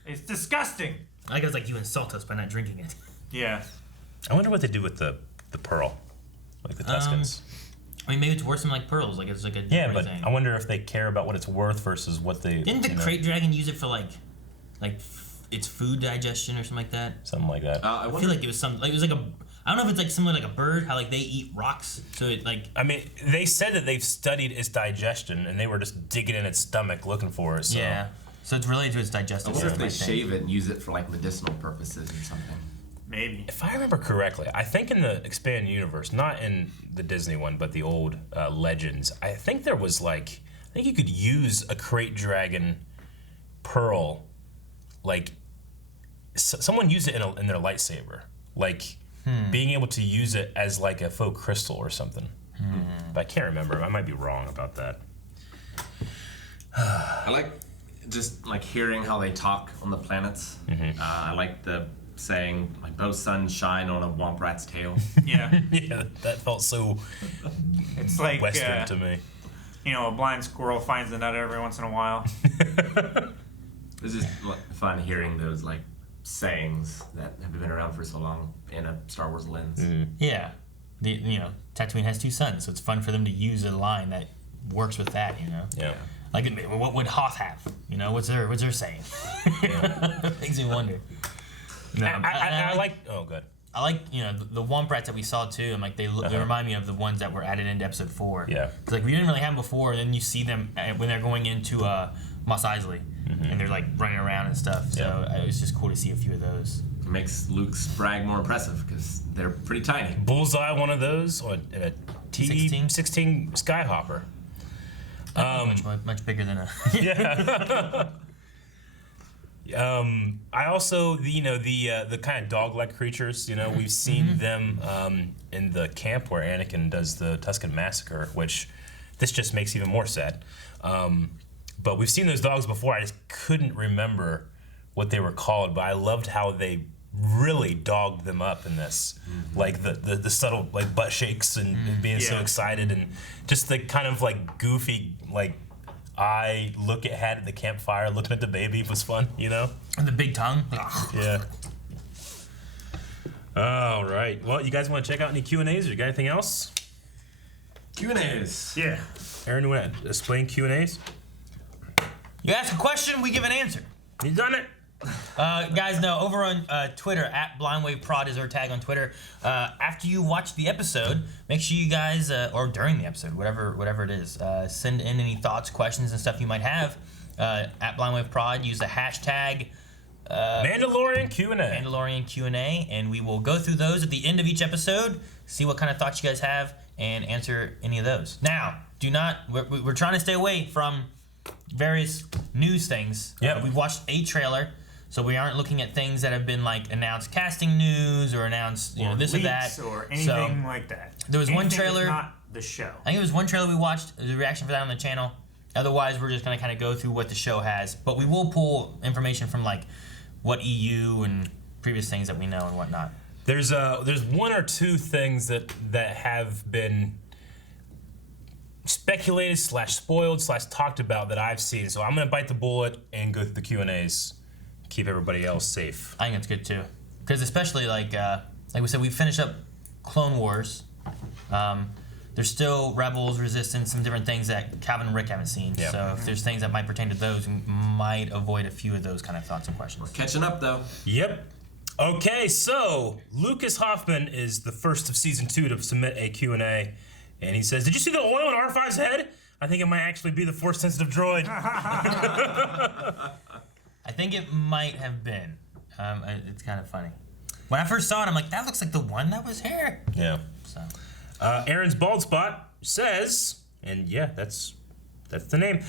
It's disgusting. I guess like you insult us by not drinking it. Yeah. I wonder what they do with the pearl, like the Tuskens. I mean, maybe it's worth some like pearls, like it's like a but thing. I wonder if they care about what it's worth versus what they. Didn't the Krayt Dragon use it for like its food digestion or something like that? Something like that. I feel like it was some like it was like a. I don't know if it's like similar like a bird, how like they eat rocks, so it like. I mean, they said that they've studied its digestion, and they were just digging in its stomach looking for it. So. Yeah. So it's related to its digestive system. I wonder if they shave it and use it for like medicinal purposes or something. Maybe. If I remember correctly, I think in the expanded universe, not in the Disney one, but the old Legends, I think there was like, I think you could use a Krayt Dragon pearl, like, someone used it in their lightsaber, like being able to use it as like a faux crystal or something. But I can't remember. I might be wrong about that. I like just like hearing how they talk on the planets. I like the saying like both suns shine on a womp rat's tail. Yeah. Yeah, that felt so it's like Western to me. You know, a blind squirrel finds the nut every once in a while. It's just fun hearing those like sayings that have been around for so long in a Star Wars lens. Yeah. You know, Tatooine has two suns, so it's fun for them to use a line that works with that, you know? Yeah. Like, what would Hoth have? You know, what's their saying? Makes me wonder. No, I like. Oh, good. I like, you know, the womp rats that we saw too, and like they remind me of the ones that were added into Episode 4. Yeah. Cause like we didn't really have them before, and then you see them when they're going into Mos Eisley, and they're like running around and stuff. So it was just cool to see a few of those. It makes Luke's brag more impressive because they're pretty tiny. Bullseye, one of those, or a T-16 Skyhopper. Much bigger than a. Yeah. I also, the kind of dog-like creatures. You know, we've seen them in the camp where Anakin does the Tusken Massacre, which this just makes even more sad. But we've seen those dogs before. I just couldn't remember what they were called, but I loved how they really dogged them up in this, like the subtle like butt shakes and being so excited, and just the kind of like goofy like eye look it had at the campfire looking at the baby was fun, you know. And the big tongue. Yeah. All right. Well, you guys want to check out any Q&As, or you got anything else? Q&As. Yeah. Aaron, you want to explain Q&As? You ask a question, we give an answer. You done it? Guys, no, over on Twitter, @BlindWaveProd is our tag on Twitter. After you watch the episode, make sure you guys, or during the episode, whatever it is, send in any thoughts, questions, and stuff you might have. @BlindWaveProd, use the hashtag Mandalorian Q&A. Mandalorian Q&A, and we will go through those at the end of each episode, see what kind of thoughts you guys have, and answer any of those. Now, we're trying to stay away from various news things. Yeah. We've watched a trailer. So we aren't looking at things that have been like announced casting news or announced, this or that, or anything like that. There was one trailer. Not the show. I think it was one trailer we watched. There's a reaction for that on the channel. Otherwise, we're just gonna kind of go through what the show has. But we will pull information from like what EU and previous things that we know and whatnot. There's one or two things that have been speculated / spoiled / talked about that I've seen. So I'm gonna bite the bullet and go through the Q&As, keep everybody else safe. I think it's good too, because especially like we said, we finished up Clone Wars. There's still Rebels, Resistance, some different things that Calvin and Rick haven't seen. Yep. So if there's things that might pertain to those, we might avoid a few of those kind of thoughts and questions. We're catching up though. Yep. Okay, so Lucas Hoffman is the first of season 2 to submit a Q&A, and he says, "Did you see the oil in R5's head? I think it might actually be the Force-sensitive droid." I think it might have been. It's kind of funny. When I first saw it, I'm like, that looks like the one that was here. Yeah. So. Aaron's Bald Spot says, and yeah, that's the name.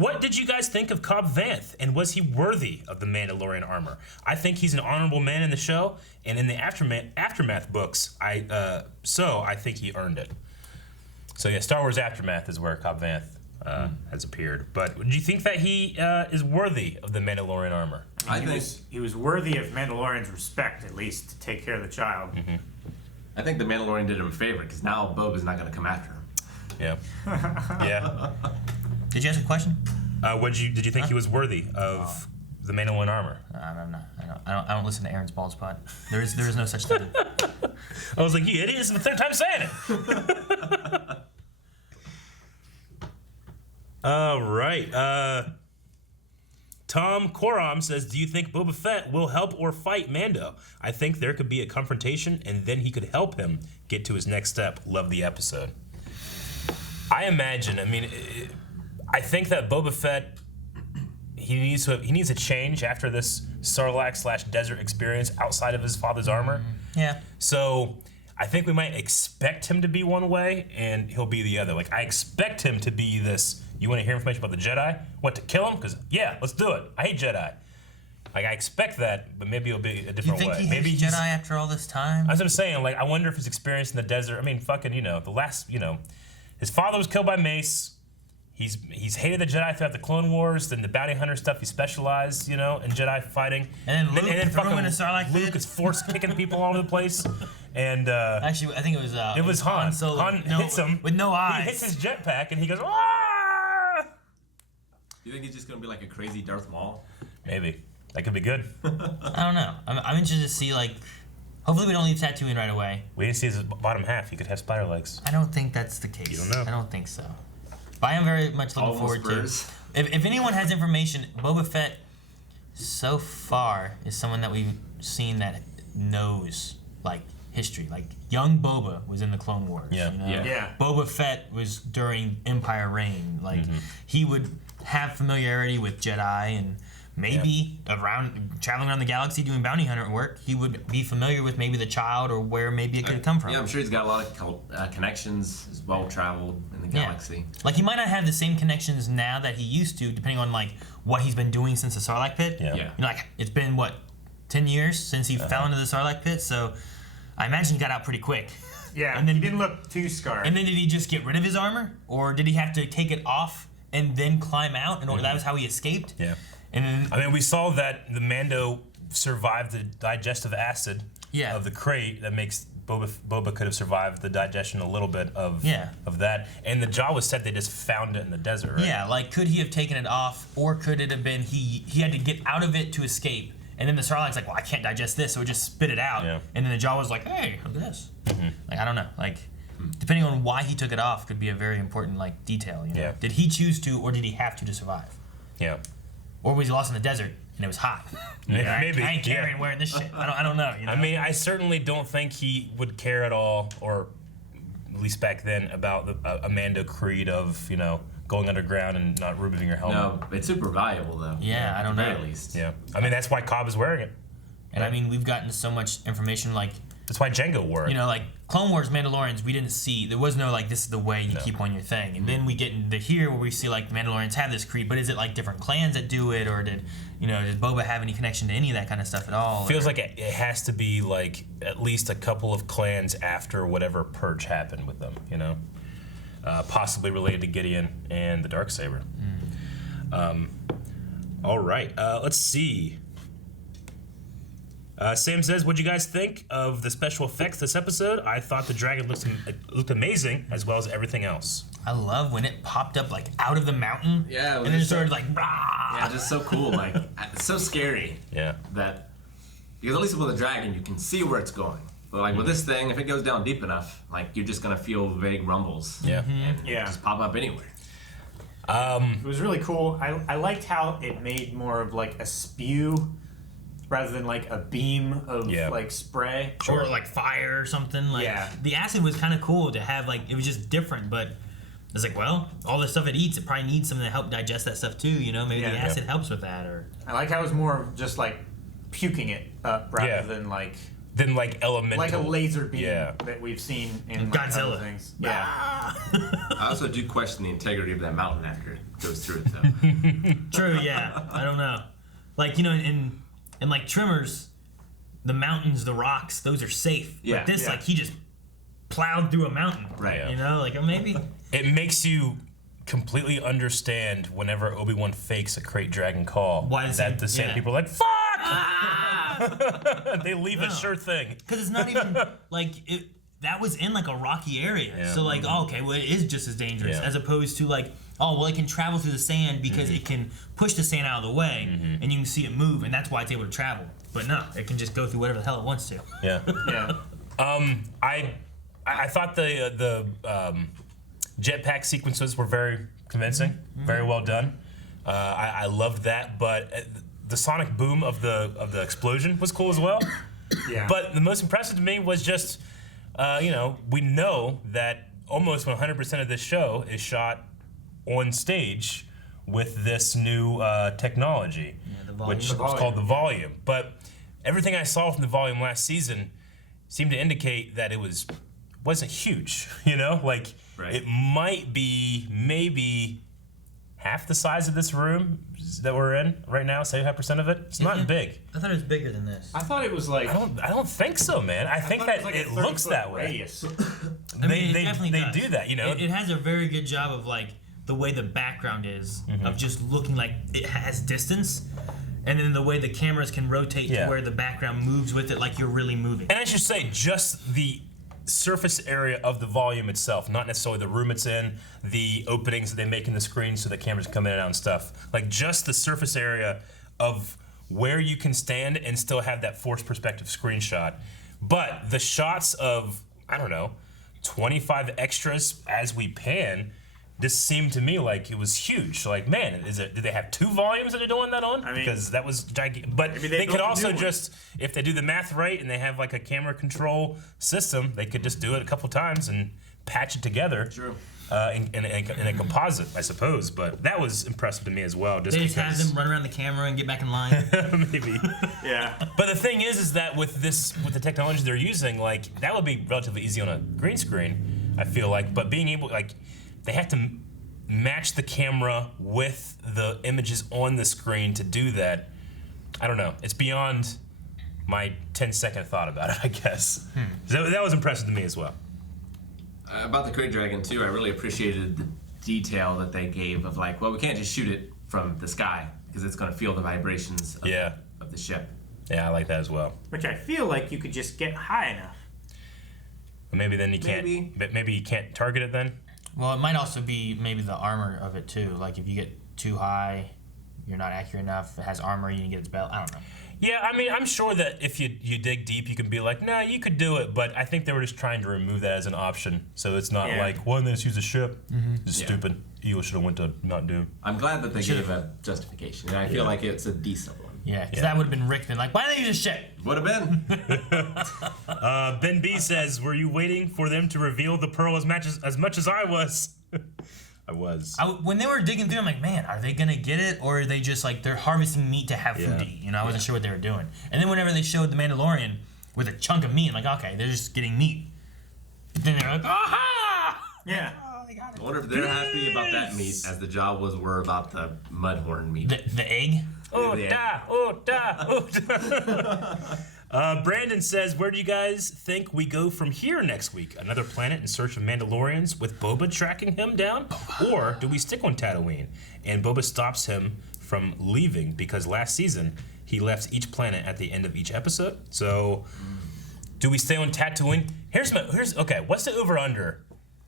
What did you guys think of Cobb Vanth, and was he worthy of the Mandalorian armor? I think he's an honorable man in the show, and in the Aftermath books, I think he earned it. So yeah, Star Wars Aftermath is where Cobb Vanth has appeared. But do you think that he is worthy of the Mandalorian armor? I think he was worthy of Mandalorian's respect, at least, to take care of the child. Mm-hmm. I think the Mandalorian did him a favor, because now Boba's not going to come after him. Yeah. Yeah. Did you ask a question? Did you think he was worthy of the Mandalorian armor? I don't know. I don't listen to Aaron's Bald Spot. There is no such thing. I was like, you idiot! This is the third time saying it. All right. Tom Coram says, "Do you think Boba Fett will help or fight Mando? I think there could be a confrontation, and then he could help him get to his next step. Love the episode." I imagine. I mean, I think that Boba Fett he needs a change after this Sarlacc / desert experience outside of his father's armor. Yeah. So I think we might expect him to be one way, and he'll be the other. Like, I expect him to be this. You want to hear information about the Jedi? Want to kill him? Because yeah, let's do it. I hate Jedi. Like, I expect that, but maybe it'll be a different way. You think he hates Jedi after all this time? That's what I'm saying. Like, I wonder if his experience in the desert. I mean, fucking, the last, his father was killed by Mace. He's hated the Jedi throughout the Clone Wars, then the bounty hunter stuff. He specialized, in Jedi fighting. And then Luke threw him in a Sarlacc pit. Luke is force kicking people all over the place. And actually, I think it was Han. Solo. Han hits him with no eyes. He hits his jetpack and he goes, "Ah!" You think he's just gonna be like a crazy Darth Maul? Maybe that could be good. I don't know. I'm interested to see, like, hopefully we don't leave Tatooine right away. We didn't see his bottom half. He could have spider legs. I don't think that's the case. You don't know. I don't think so. But I am very much looking forward to. If anyone has information, Boba Fett so far is someone that we've seen that knows, like, history. Like, young Boba was in the Clone Wars. Yeah. Yeah. Boba Fett was during Empire reign. Like, he would have familiarity with Jedi, and maybe traveling around the galaxy doing bounty hunter work, he would be familiar with maybe the child or where maybe it could have come from. Yeah, I'm sure he's got a lot of connections. He's well traveled in the galaxy. Like, he might not have the same connections now that he used to, depending on, like, what he's been doing since the Sarlacc pit. Yeah. Like, it's been, 10 years since he fell into the Sarlacc pit, so I imagine he got out pretty quick. Yeah, and then he didn't look too scarred. And then did he just get rid of his armor? Or did he have to take it off and then climb out? And that was how he escaped? Yeah. And then, I mean, we saw that the Mando survived the digestive acid of the Krayt that makes Boba could have survived the digestion a little bit of that. And the Jawlas said they just found it in the desert, right? Yeah, like, could he have taken it off, or could it have been he had to get out of it to escape? And then the Sarlacc's like, well, I can't digest this, so it just spit it out. Yeah. And then the Jaw was like, hey, look at this. Like, I don't know. Like, depending on why he took it off could be a very important, like, detail. Yeah. Did he choose to, or did he have to survive? Yeah. Or was he lost in the desert and it was hot? Maybe. I ain't carrying wearing this shit. I don't know. I mean, I certainly don't think he would care at all, or at least back then, about a Mando creed of, going underground and not removing your helmet. No, it's super valuable though. Yeah, I don't know. At least. Yeah. I mean, that's why Cobb is wearing it. And I mean, we've gotten so much information, like, that's why Jango wore it. Like, Clone Wars, Mandalorians, we didn't see, there was no, like, this is the way you keep on your thing. And then we get into here where we see, like, the Mandalorians have this creed, but is it, like, different clans that do it, or did Boba have any connection to any of that kind of stuff at all? Feels like it has to be, like, at least a couple of clans after whatever purge happened with them, possibly related to Gideon and the Darksaber. All right, let's see. Sam says, what'd you guys think of the special effects this episode? I thought the dragon looked amazing, as well as everything else. I love when it popped up like out of the mountain. Yeah, and then it started like. Yeah, just so cool. Like, it's so scary. Yeah. That because at least with a dragon, you can see where it's going. But like with this thing, if it goes down deep enough, like you're just gonna feel vague rumbles. Yeah. And just pop up anywhere. It was really cool. I liked how it made more of like a spew rather than like a beam of like spray. Or like fire or something. Like, the acid was kind of cool to have, like, it was just different, but it's like, well, all the stuff it eats, it probably needs something to help digest that stuff too, you know? Maybe the acid helps with that, or... I like how it was more of just like puking it up rather than like... Than like elemental. Like a laser beam that we've seen in like, Godzilla. other things. Yeah. I also do question the integrity of that mountain after it goes through it, though. True, yeah. I don't know. Like, you know, in like Tremors, the mountains, the rocks, those are safe. Yeah. But this, like, he just plowed through a mountain. Right. You know, like, maybe... It makes you completely understand whenever Obi-Wan fakes a Krayt Dragon call. Why is that it, the same people are like, fuck! They leave a sure thing. Because it's not even, like, that was in, like, a rocky area. Yeah. So, like, oh, okay, well, it is just as dangerous as opposed to, like, oh, well, it can travel through the sand because it can push the sand out of the way and you can see it move, and that's why it's able to travel. But no, it can just go through whatever the hell it wants to. Yeah. I thought the jetpack sequences were very convincing, very well done. I loved that, but the sonic boom of the explosion was cool as well. Yeah. But the most impressive to me was just, we know that almost 100% of this show is shot on stage with this new technology, which was called the volume. But everything I saw from the volume last season seemed to indicate that it wasn't huge, like it might be maybe half the size of this room that we're in right now, 75% of it. It's not big. I thought it was bigger than this. I thought it was like... I don't think so, man. I think that like it looks that way. Radius. They do that, It has a very good job of, like, the way the background is, of just looking like it has distance, and then the way the cameras can rotate to where the background moves with it like you're really moving. And I should say, just the surface area of the volume itself, not necessarily the room it's in, the openings that they make in the screen so the cameras come in and out and stuff. Like, just the surface area of where you can stand and still have that forced perspective screenshot. But the shots of, 25 extras as we pan, this seemed to me like it was huge. Like, man, did they have 2 volumes that they're doing that on? Because that was gigantic. But they could also just, if they do the math right and they have like a camera control system, they could just do it a couple times and patch it together. True. In a composite, I suppose. But that was impressive to me as well. They just have them run around the camera and get back in line. Maybe. Yeah. But the thing is that with the technology they're using, like, that would be relatively easy on a green screen, I feel like. But being able, like, they have to match the camera with the images on the screen to do that. I don't know. It's beyond my 10-second thought about it, I guess. So that was impressive to me as well. About the Krayt Dragon, too, I really appreciated the detail that they gave of, like, well, we can't just shoot it from the sky because it's going to feel the vibrations of the ship. Yeah, I like that as well. Which I feel like you could just get high enough. Maybe then you can't. Maybe you can't target it then. Well, it might also be maybe the armor of it too. Like if you get too high, you're not accurate enough. It has armor, you can get its belt. I don't know. Yeah, I mean, I'm sure that if you dig deep, you can be like, nah, you could do it. But I think they were just trying to remove that as an option, so it's not like, well, then let's use a ship. It's stupid. Eagle should have went to Mount Doom. I'm glad that they gave a justification, and I feel like it's a decent one. Yeah, because that would have been Rick been like, why didn't they use a ship? Would have been. Ben B says, were you waiting for them to reveal the pearl as much as I was? I was. When they were digging through, I'm like, man, are they gonna get it, or are they just like they're harvesting meat to have food to eat? I wasn't sure what they were doing. And then whenever they showed the Mandalorian with a chunk of meat, I'm like, okay, they're just getting meat. But then they're like, aha! Yeah. I wonder if they're happy about that meat as the Jawlas were about the mudhorn meat. The egg? Brandon says, where do you guys think we go from here next week? Another planet in search of Mandalorians with Boba tracking him down? Or do we stick on Tatooine and Boba stops him from leaving because last season he left each planet at the end of each episode. So, do we stay on Tatooine? Okay. What's the over/under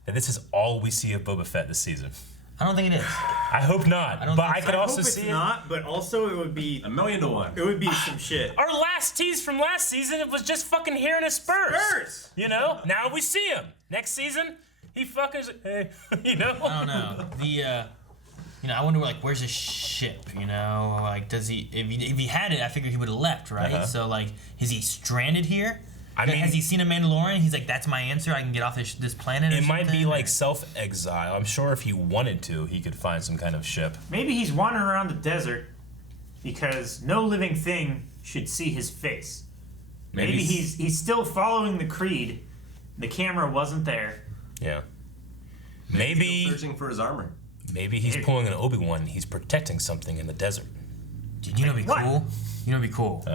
that this is all we see of Boba Fett this season? I don't think it is. I hope not. I could also see it's it. not, but also it would be 1,000,000 to 1. It would be some shit. Our last tease from last season, it was just fucking hearing his spurs. You know? Now we see him. Next season, he fucking, hey, you know? I don't know. I wonder where's his ship? You know, like does he? If he had it, I figured he would have left, right? So like, is he stranded here? I mean, has he seen a Mandalorian? He's like, that's my answer. I can get off this planet. It might be like self-exile. I'm sure if he wanted to, he could find some kind of ship. Maybe he's wandering around the desert because no living thing should see his face. Maybe he's still following the creed. The camera wasn't there. Yeah. Maybe he's searching for his armor. Maybe he's pulling an Obi-Wan. He's protecting something in the desert. Dude, you know what'd be cool? You know what'd be cool?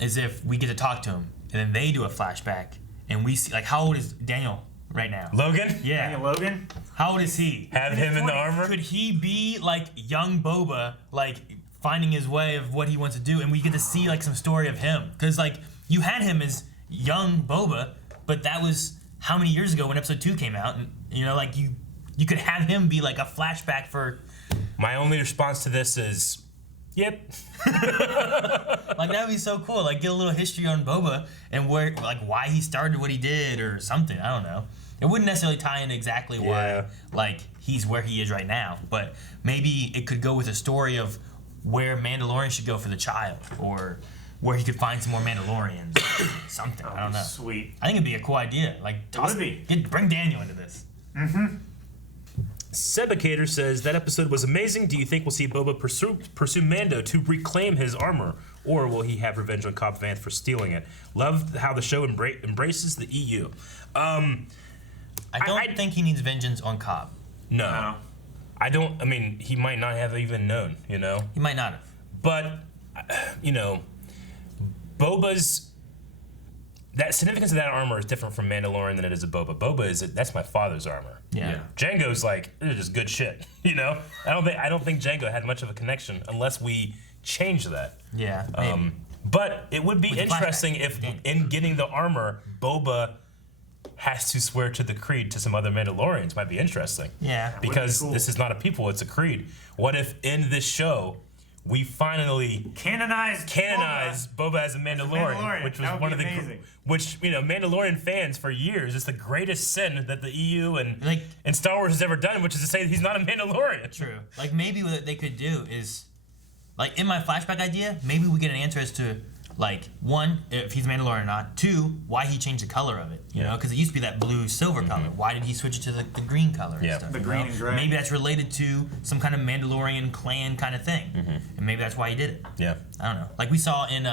Is if we get to talk to him. And then they do a flashback, and we see, like, how old is Daniel right now? Logan? Yeah. Daniel Logan? How old is he? Have him in the armor? Could he be, like, young Boba, like, finding his way of what he wants to do, and we get to see, like, some story of him? Because, like, you had him as young Boba, but that was how many years ago when Episode 2 came out? And, you know, like, you could have him be, like, a flashback for... My only response to this is... Yep. Like that'd be so cool. Like get a little history on Boba and where, like why he started what he did or something. I don't know. It wouldn't necessarily tie in exactly why, like he's where he is right now, but maybe it could go with a story of where Mandalorian should go for the child, or where he could find some more Mandalorians, something. I don't know. Sweet. I think it'd be a cool idea. Like bring Daniel into this. Mm-hmm. Sebicator says, that episode was amazing. Do you think we'll see Boba pursue Mando to reclaim his armor? Or will he have revenge on Cobb Vanth for stealing it? Love how the show embraces the EU. I don't think he needs vengeance on Cobb. No. I don't, I mean, he might not have even known, you know? He might not have. But, you know, Boba's... That significance of that armor is different from Mandalorian than it is of Boba. Boba that's my father's armor. Yeah. Jango's like, it's just good shit. You know? I don't think Jango had much of a connection unless we change that. Yeah. Maybe. But it would be interesting if in getting the armor, Boba has to swear to the creed to some other Mandalorians. Might be interesting. Yeah. Because this is not a people, it's a creed. What if in this show we finally canonize Boba as a Mandalorian, which was one of amazing. Which, you know, Mandalorian fans for years, it's the greatest sin that the EU and Star Wars has ever done, which is to say that he's not a Mandalorian. True. Like maybe what they could do is, like in my flashback idea, maybe we get an answer as to, like, one, if he's Mandalorian or not. Two, why he changed the color of it. You know, because it used to be that blue-silver color. Why did he switch it to the green color and stuff? The green and gray. Maybe that's related to some kind of Mandalorian clan kind of thing. And maybe that's why he did it. Yeah. I don't know. Like we saw in,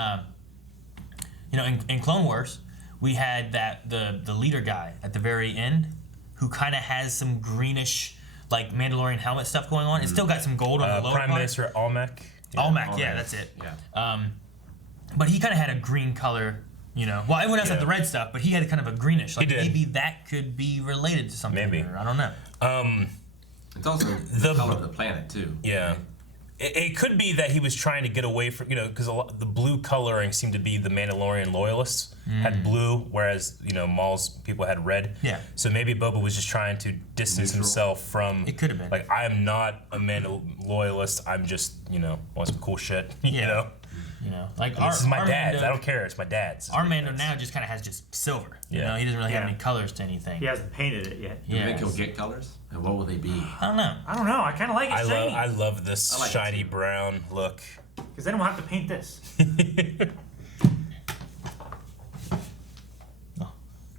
in Clone Wars, we had the leader guy at the very end who kind of has some greenish, like, Mandalorian helmet stuff going on. It's still got some gold on the lower Prime part. Minister Almec. Almec, yeah, that's it. Yeah. But he kind of had a green color, you know. Well, everyone else had the red stuff, but he had kind of a greenish. Like, maybe that could be related to something. Maybe. Or, I don't know. It's also the color of the planet, too. Yeah. It could be that he was trying to get away from, you know, because the blue coloring seemed to be the Mandalorian loyalists had blue, whereas, you know, Maul's people had red. Yeah. So maybe Boba was just trying to distance himself from... It could have been. Like, I am not a loyalist. I'm just, you know, want some cool shit, you know? You know, like this is my dad's. Mando, I don't care. It's my dad's. Our Mando now just kind of has just silver. You know, he doesn't really have any colors to anything. He hasn't painted it yet. Do you think he'll get colors? And what will they be? I don't know. I kind of like it shiny. I love this shiny brown look. Because then we'll have to paint this.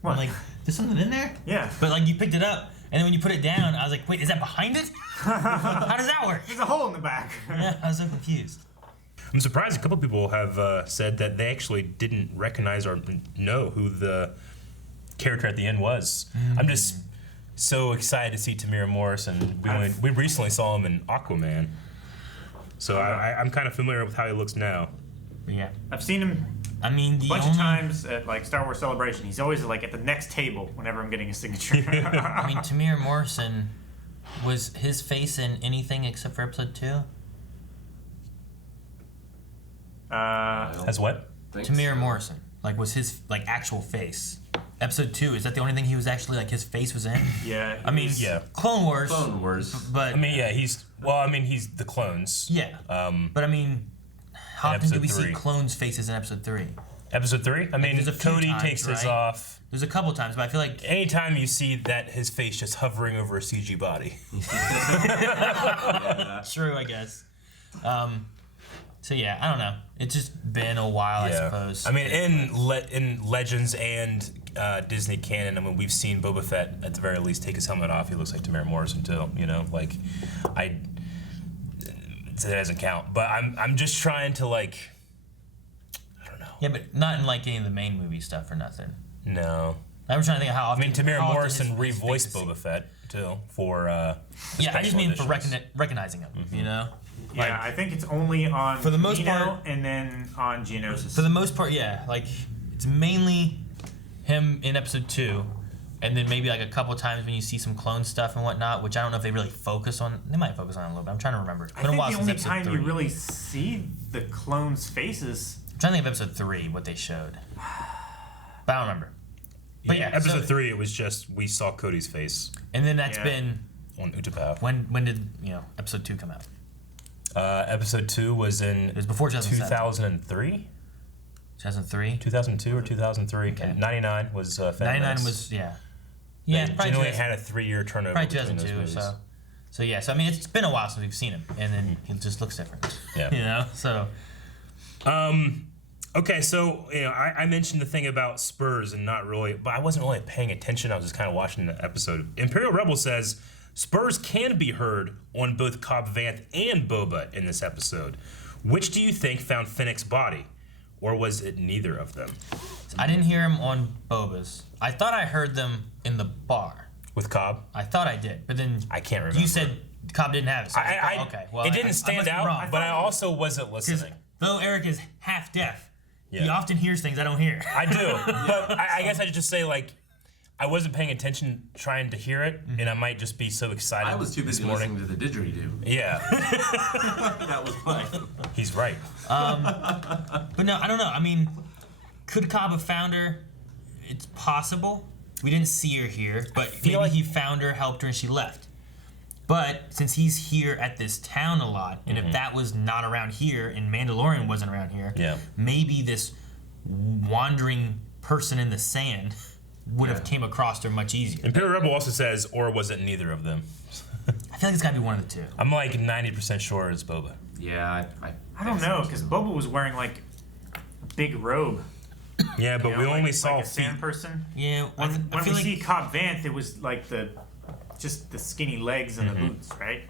What? I'm like, there's something in there? Yeah. But like you picked it up, and then when you put it down, I was like, wait, is that behind it? How does that work? There's a hole in the back. Yeah, I was so confused. I'm surprised a couple people have said that they actually didn't recognize or know who the character at the end was. I'm just so excited to see Temuera Morrison. We recently saw him in Aquaman, so I'm kind of familiar with how he looks now. Yeah, I've seen him. I mean, a bunch of times at like Star Wars Celebration. He's always like at the next table whenever I'm getting a signature. I mean, Temuera Morrison, was his face in anything except for Episode 2? As what? Temuera Morrison. Like, was his like actual face. Episode 2, is that the only thing he was actually, like, his face was in? Yeah. I mean, Clone Wars. Clone Wars. But I mean, yeah, he's the clones. Yeah. But I mean, how often do we see clones' faces in episode 3? Episode 3? I mean, Cody times, takes his off. There's a couple times, but I feel like anytime you see that his face just hovering over a CG body. True, I guess. So yeah, I don't know. It's just been a while, I suppose. I mean, in Legends and Disney canon, I mean, we've seen Boba Fett at the very least take his helmet off. He looks like Temuera Morrison too. You know, like that doesn't count. But I'm just trying to like, I don't know. Yeah, but not in like any of the main movie stuff or nothing. No. I'm trying to think of how often. I mean, Temuera Morrison revoiced Boba Fett too for. Yeah, I just mean for recognizing him. You know. Yeah, like, I think it's only on for the most part, and then on Geonosis. For the most part, yeah, like it's mainly him in episode 2, and then maybe like a couple times when you see some clone stuff and whatnot, which I don't know if they really focus on. They might focus on it a little bit. I'm trying to remember. It's been a while I think the only since time episode 3. you really see the clones' faces. I'm trying to think of episode 3, what they showed, but I don't remember. But yeah, episode 3, it was just we saw Cody's face, and then that's been on Utapau. When did episode 2 come out? Episode 2 was in. It was before 2003. 2003. 2002 or 2003. Okay. 99 was. 99 was They probably generally had a 3-year turnover. Probably 2002 or so. So yeah, so I mean it's been a while since we've seen him, and then he just looks different. Yeah. So. Okay, so I mentioned the thing about Spurs and not really, but I wasn't really paying attention. I was just kind of watching the episode. Imperial Rebel says Spurs can be heard on both Cobb Vanth and Boba in this episode. Which do you think found Fennec's body? Or was it neither of them? I didn't hear him on Boba's. I thought I heard them in the bar. With Cobb? I thought I did, but then I can't remember. You said Cobb didn't have it. So okay. Well, it didn't stand out, but I also wasn't listening. Though Eric is half deaf, he Yeah. often hears things I don't hear. I do, but I guess I'd just say, like, I wasn't paying attention trying to hear it, and I might just be so excited. I was too busy listening to the didgeridoo. Yeah. That was mine. He's right. But no, I don't know. I mean, could Cobb have found her? It's possible. We didn't see her here, but maybe like he found her, helped her, and she left. But since he's here at this town a lot, and if that was not around here, and Mandalorian wasn't around here, maybe this wandering person in the sand would have came across her much easier. Imperial Rebel also says, or was it neither of them? I feel like it's got to be one of the two. I'm like 90% sure it's Boba. Yeah, I don't know, because Boba was wearing like a big robe. Yeah, but we only saw like a sand person. Yeah, when we see Cobb Vanth, it was like just the skinny legs and the boots, right?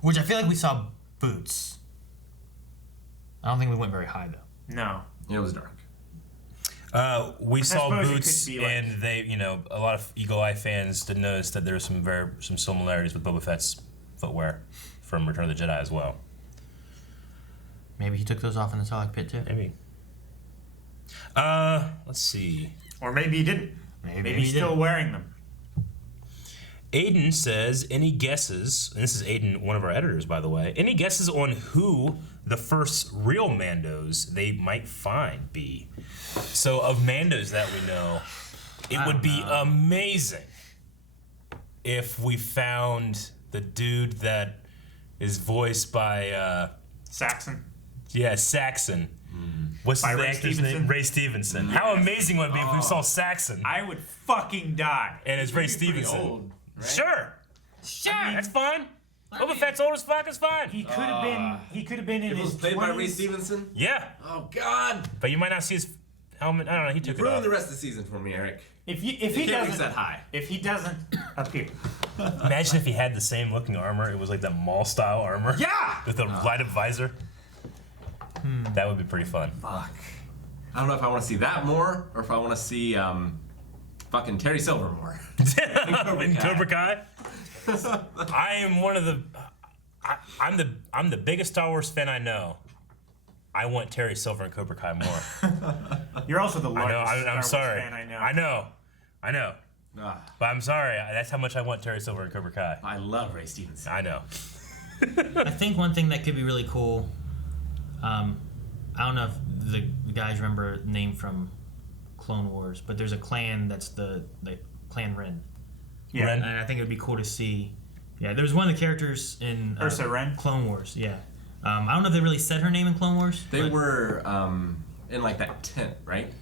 Which I feel like we saw boots. I don't think we went very high though. No. It was dark. We saw boots, and they, a lot of Eagle Eye fans did notice that there were some similarities with Boba Fett's footwear from Return of the Jedi as well. Maybe he took those off in the Sarlacc pit too. Maybe. Let's see. Or maybe he didn't. Maybe he's still wearing them. Aiden says, any guesses, and this is Aiden, one of our editors, by the way, any guesses on who the first real Mandos they might be? So, of Mandos that we know, it would be amazing if we found the dude that is voiced by... Saxon. Yeah, Saxon. What's by the Ray actor's Stevenson? name? Ray Stevenson. How amazing would it be if we saw Saxon? I would fucking die. And it's Ray Stevenson. Old, right? Sure, that's fine. Boba Fett's old as fuck. It's fine. He could have been. He could have been in It his was played 20s. by Ray Stevenson? Yeah, Oh, God. but you might not see his helmet. I don't know. He took it Ruin off. the rest of the season for me, Eric. If he Can't reach doesn't that high. If he doesn't appear. Imagine if he had the same looking armor. It was like that Maul style armor. Yeah. With a light up visor. That would be pretty fun. Fuck. I don't know if I want to see that more or if I want to see fucking Terry Silver more. In Cobra Kai. I am one of the. I'm the biggest Star Wars fan I know. I want Terry Silver and Cobra Kai more. You're also the largest I'm Star Wars sorry. fan I know. I know. But I'm sorry. That's how much I want Terry Silver and Cobra Kai. I love Ray Stevenson. I know. I think one thing that could be really cool, I don't know if the guys remember the name from Clone Wars, but there's a clan that's the Clan Ren. Yeah. And I think it would be cool to see. Yeah, there was one of the characters in Ursa Ren? Clone Wars. Yeah. I don't know if they really said her name in Clone Wars. They were in like that tent, right?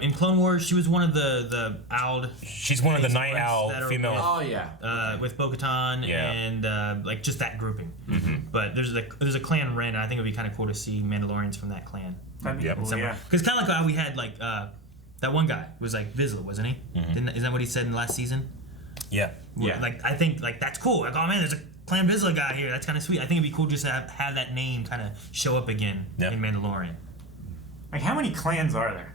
In Clone Wars, she was one of the owled. She's one of the Night Owl female. Oh yeah. With Bo-Katan and like just that grouping. Mm-hmm. But there's a Clan Ren, and I think it would be kind of cool to see Mandalorians from that clan. That'd be cool, yeah. Because kind of like how we had like that one guy was like Vizsla, wasn't he? Mm-hmm. Isn't that what he said in the last season? Yeah. Yeah. Like I think like that's cool. Like, oh man, there's a Clan Vizsla guy here. That's kind of sweet. I think it'd be cool just to have that name kind of show up again in Mandalorian. Like, how many clans are there?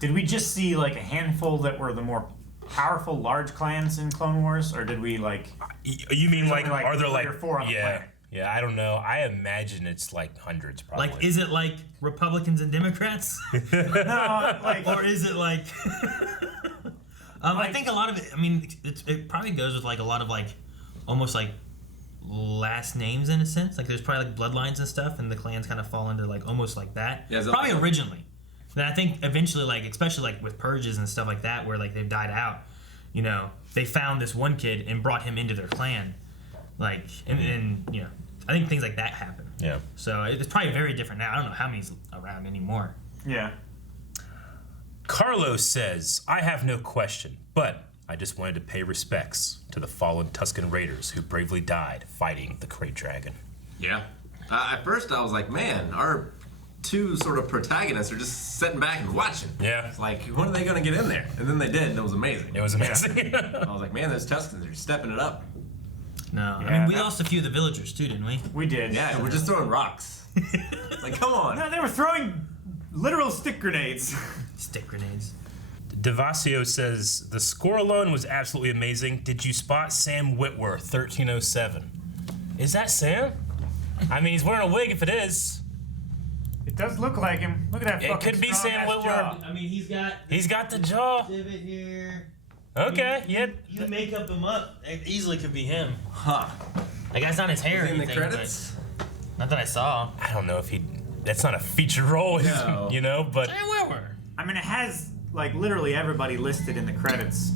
Did we just see like a handful that were the more powerful large clans in Clone Wars, or did we like? You mean like are there 3 like or 4 on the planet? Yeah, I don't know. I imagine it's like hundreds, probably. Like, is it like Republicans and Democrats? No, like, or is it like? I think a lot of it. I mean, it probably goes with like a lot of like, almost like last names in a sense. Like, there's probably like bloodlines and stuff, and the clans kind of fall into like almost like that. Yeah, probably like, originally. And I think eventually, like especially like with purges and stuff like that, where like they've died out, you know, they found this one kid and brought him into their clan, like, and you know, I think things like that happen. Yeah. So it's probably very different now. I don't know how many's around anymore. Yeah. Carlos says, I have no question, but I just wanted to pay respects to the fallen Tusken Raiders who bravely died fighting the Krayt Dragon. Yeah. At first I was like, man, our 2 sort of protagonists are just sitting back and watching. Yeah. It's like, when are they going to get in there? And then they did, and it was amazing. It was amazing. I was like, man, those Tuskens are stepping it up. No. Yeah. I mean, we lost a few of the villagers too, didn't we? We did. Yeah, we're just throwing rocks. Like, come on. No, they were throwing literal stick grenades. Stick grenades. Devasio says, the score alone was absolutely amazing. Did you spot Sam Whitworth, 1307? Is that Sam? I mean, he's wearing a wig if it is. It does look like him. Look at that fucking It could be Sam Whitworth. jaw. I mean, He's got the jaw. divot here. Okay, yeah. You makeup him up. It easily could be him. Huh. Like, that's not his hair. Was he or in the anything, credits? but not that I saw. I don't know if that's not a featured role, No. you know, but. I mean, it has like literally everybody listed in the credits.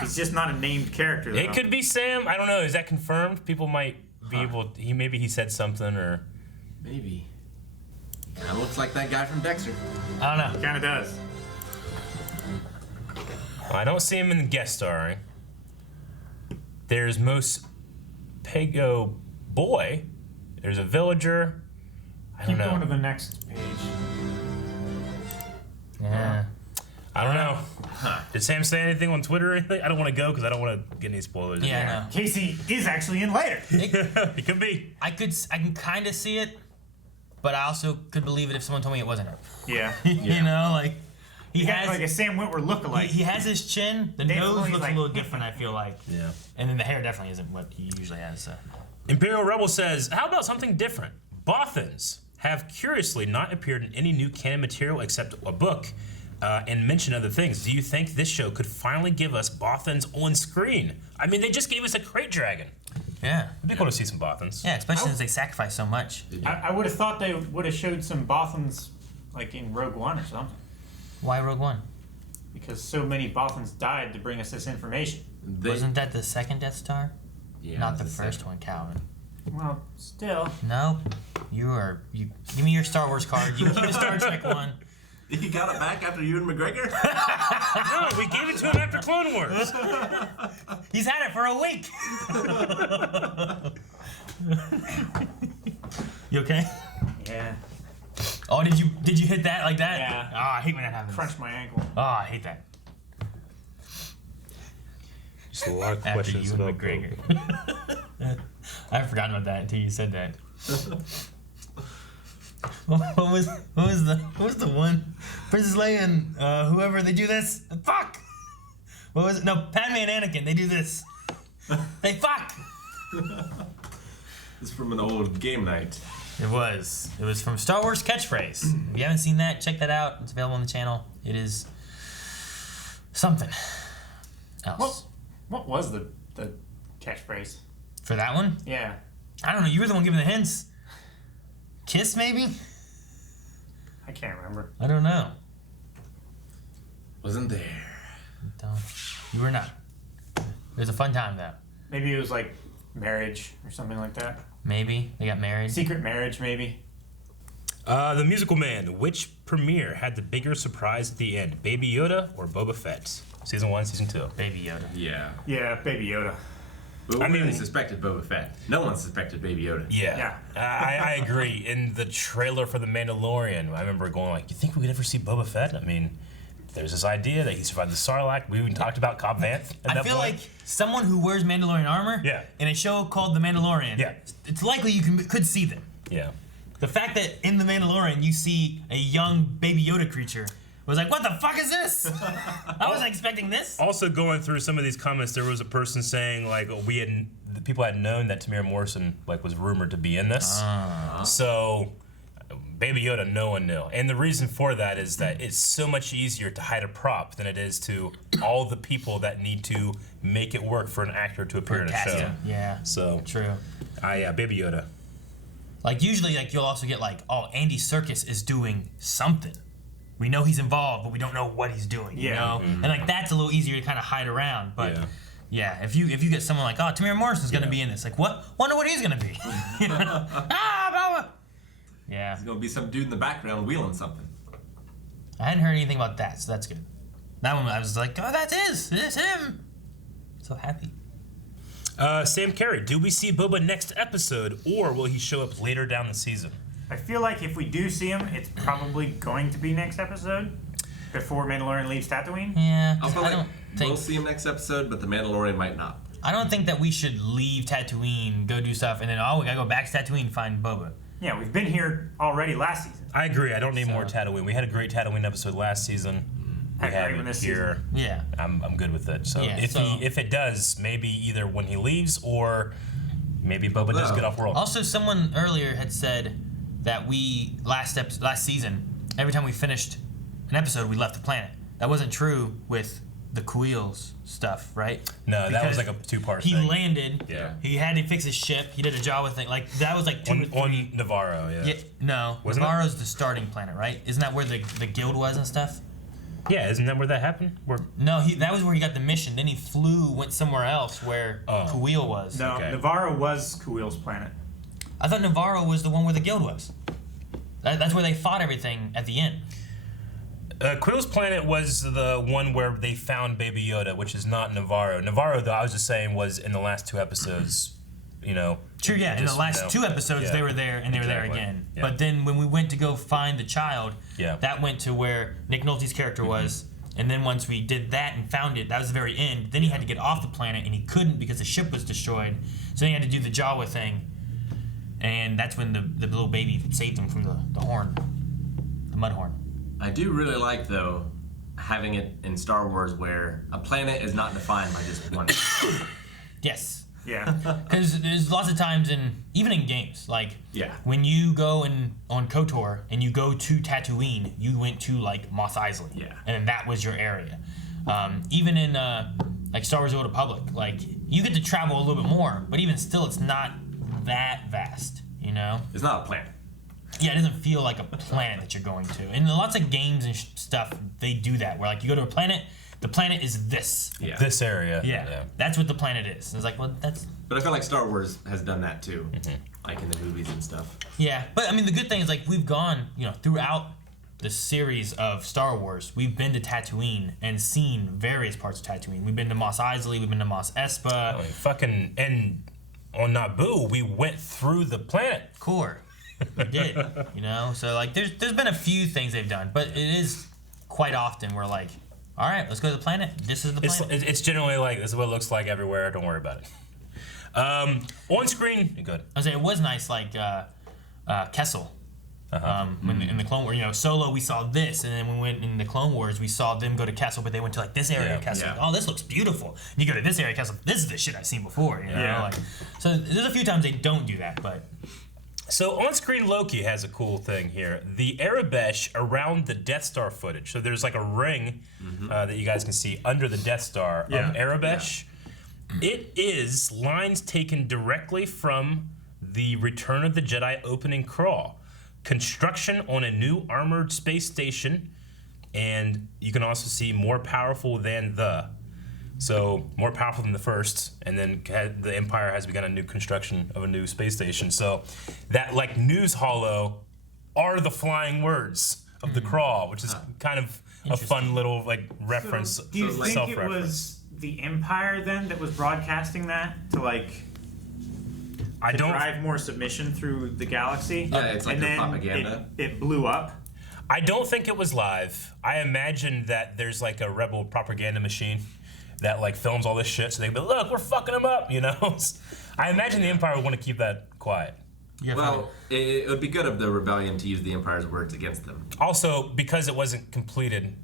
He's just not a named character, though. It could be Sam. I don't know. Is that confirmed? People might be able. Maybe he said something or. Maybe. Kind of looks like that guy from Dexter. I don't know. Kind of does. I don't see him in the guest starring. There's Mos Pego Boy. There's a villager. I don't Keep know. going to the next page. Yeah. I don't know. Did Sam say anything on Twitter or anything? I don't want to go because I don't want to get any spoilers. Yeah, I know. Casey is actually in later. It could be. I can kind of see it, but I also could believe it if someone told me it wasn't her. Yeah. You know, like He got like a Sam Whitworth lookalike. He has his chin. The Dave nose Filoni's looks like- a little different. I feel like. Yeah. And then the hair definitely isn't what he usually has. So. Imperial Rebel says, how about something different? Bothans have curiously not appeared in any new canon material except a book and mention other things. Do you think this show could finally give us Bothans on screen? I mean, they just gave us a Krayt Dragon. Yeah. It'd be cool to see some Bothans. Yeah, especially since they sacrifice so much. I would have thought they would have showed some Bothans like in Rogue One or something. Why Rogue One? Because so many Bothans died to bring us this information. Wasn't that the second Death Star? Yeah, Not the that's first one, Calvin. Well, still. No, you give me your Star Wars card. You can keep the Star Trek one. You got it back after Ewan McGregor? No, we gave it to him after Clone Wars. He's had it for a week. You okay? Yeah. Oh, did you hit that like that? Yeah. Oh, I hate when that happens. Crunch my ankle. Oh, I hate that. Just a lot of After questions you about and McGregor. I forgot about that until you said that. What was the one? Princess Leia and whoever, they do this. Fuck. What was it? No, Padme and Anakin. They do this. They fuck. It's from an old game night. It was from Star Wars Catchphrase. If you haven't seen that, check that out. It's available on the channel. It is something else. What was the catchphrase? For that one? Yeah. I don't know. You were the one giving the hints. kiss, maybe? I can't remember. I don't know. Wasn't there. You were not. It was a fun time, though. Maybe it was like marriage or something like that. Maybe. They got married. Secret marriage, maybe. The Musical Man. Which premiere had the bigger surprise at the end? Baby Yoda or Boba Fett? Season 1, Season 2. Baby Yoda. Yeah. Yeah, Baby Yoda. But we really suspected Boba Fett. No one suspected Baby Yoda. Yeah. I agree. In the trailer for The Mandalorian, I remember going like, you think we could ever see Boba Fett? I mean, there's this idea that he survived the Sarlacc. We even talked about Cobb Vanth at that I feel point. like someone who wears Mandalorian armor in a show called The Mandalorian, it's likely you could see them. Yeah. The fact that in The Mandalorian you see a young Baby Yoda creature was like, what the fuck is this? I wasn't expecting this. Also, going through some of these comments, there was a person saying like, the people had known that Temuera Morrison like was rumored to be in this. So, Baby Yoda, no one knew, and the reason for that is that it's so much easier to hide a prop than it is to all the people that need to make it work for an actor to appear in a show. Yeah. So true. Baby Yoda. Like usually, like you'll also get like, oh, Andy Serkis is doing something. We know he's involved, but we don't know what he's doing. You know, and like that's a little easier to kind of hide around. But yeah, if you get someone like, oh, Temuera Morrison's gonna be in this, like what? Wonder what he's gonna be. You know? Blah. Yeah. There's gonna be some dude in the background wheeling something. I hadn't heard anything about that, so that's good. That one I was like, oh, it's him. So happy. Sam Carey, do we see Boba next episode, or will he show up later down the season? I feel like if we do see him, it's probably going to be next episode, before Mandalorian leaves Tatooine. Yeah. I feel like we'll see him next episode, but the Mandalorian might not. I don't think that we should leave Tatooine, go do stuff, and then we gotta go back to Tatooine and find Boba. Yeah, we've been here already last season. I agree. I don't need more Tatooine. We had a great Tatooine episode last season. We have it this here. Season. Yeah. I'm good with it. So if it does, maybe either when he leaves or maybe Boba does get off world. Also, someone earlier had said that we last season, every time we finished an episode, we left the planet. That wasn't true with the Kuiil's stuff, right? No, that was like a two-part thing. He landed. Yeah. He had to fix his ship. He did a Jawlas thing. Like that was like on Navarro. Yeah. No, Wasn't Navarro's the starting planet, right? Isn't that where the guild was and stuff? Yeah, isn't that where that happened? No, that was where he got the mission. Then he went somewhere else where Kuiil was. No, Navarro was Kuiil's planet. I thought Navarro was the one where the guild was. That's where they fought everything at the end. Kuiil's planet was the one where they found Baby Yoda, which is not Navarro. Navarro, though, I was just saying, was in the last 2 episodes, you know. True, yeah. In the last 2 episodes, they were there, and they were there again. Yeah. But then when we went to go find the child, that went to where Nick Nolte's character was. And then once we did that and found it, that was the very end. Then he had to get off the planet, and he couldn't because the ship was destroyed. So he had to do the Jawa thing. And that's when the little baby saved him from the horn, the mud horn. I do really like, though, having it in Star Wars where a planet is not defined by just one. Yes. Yeah. Because there's lots of times even in games, like when you go on KOTOR and you go to Tatooine, you went to like Mos Eisley. Yeah. And that was your area. Even in like Star Wars: The Old Republic, like you get to travel a little bit more, but even still, it's not that vast. You know. It's not a planet. Yeah, it doesn't feel like a planet that you're going to. And lots of games and stuff, they do that. Where like you go to a planet, the planet is this. Yeah. This area. Yeah. That's what the planet is. And it's like, well, that's. But I feel like Star Wars has done that too, like in the movies and stuff. Yeah, but I mean, the good thing is like we've gone, throughout the series of Star Wars, we've been to Tatooine and seen various parts of Tatooine. We've been to Mos Eisley, we've been to Mos Espa. And on Naboo, we went through the planet. Core. We did, So like, there's been a few things they've done, but it is quite often we're like, all right, let's go to the planet. This is the planet. It's generally like, this is what it looks like everywhere. Don't worry about it. On screen, you're good. I was saying, it was nice, like Kessel. When in the Clone Wars, Solo, we saw this, and then when we went in the Clone Wars, we saw them go to Kessel, but they went to like this area of Kessel. Like, oh, this looks beautiful. And you go to this area of Kessel, this is the shit I've seen before. Like, so there's a few times they don't do that, but. So on-screen Loki has a cool thing here. The Arabesh around the Death Star footage. So there's like a ring that you guys can see under the Death Star of Arabesh. Yeah. It is lines taken directly from the Return of the Jedi opening crawl. construction on a new armored space station, and you can also see more powerful than the. So more powerful than the first, and then the Empire has begun a new construction of a new space station. So that like news hollow are the flying words of the crawl, which is kind of a fun little like reference. So, do you think it was the Empire then that was broadcasting that to like drive more submission through the galaxy? Yeah, it's like and their then propaganda. It blew up. I don't think it was live. I imagine that there's like a rebel propaganda machine that like films all this shit, so they be look, we're fucking them up, you know. I imagine the Empire would want to keep that quiet. Yeah, well, it would be good of the rebellion to use the Empire's words against them. Also, because it wasn't completed,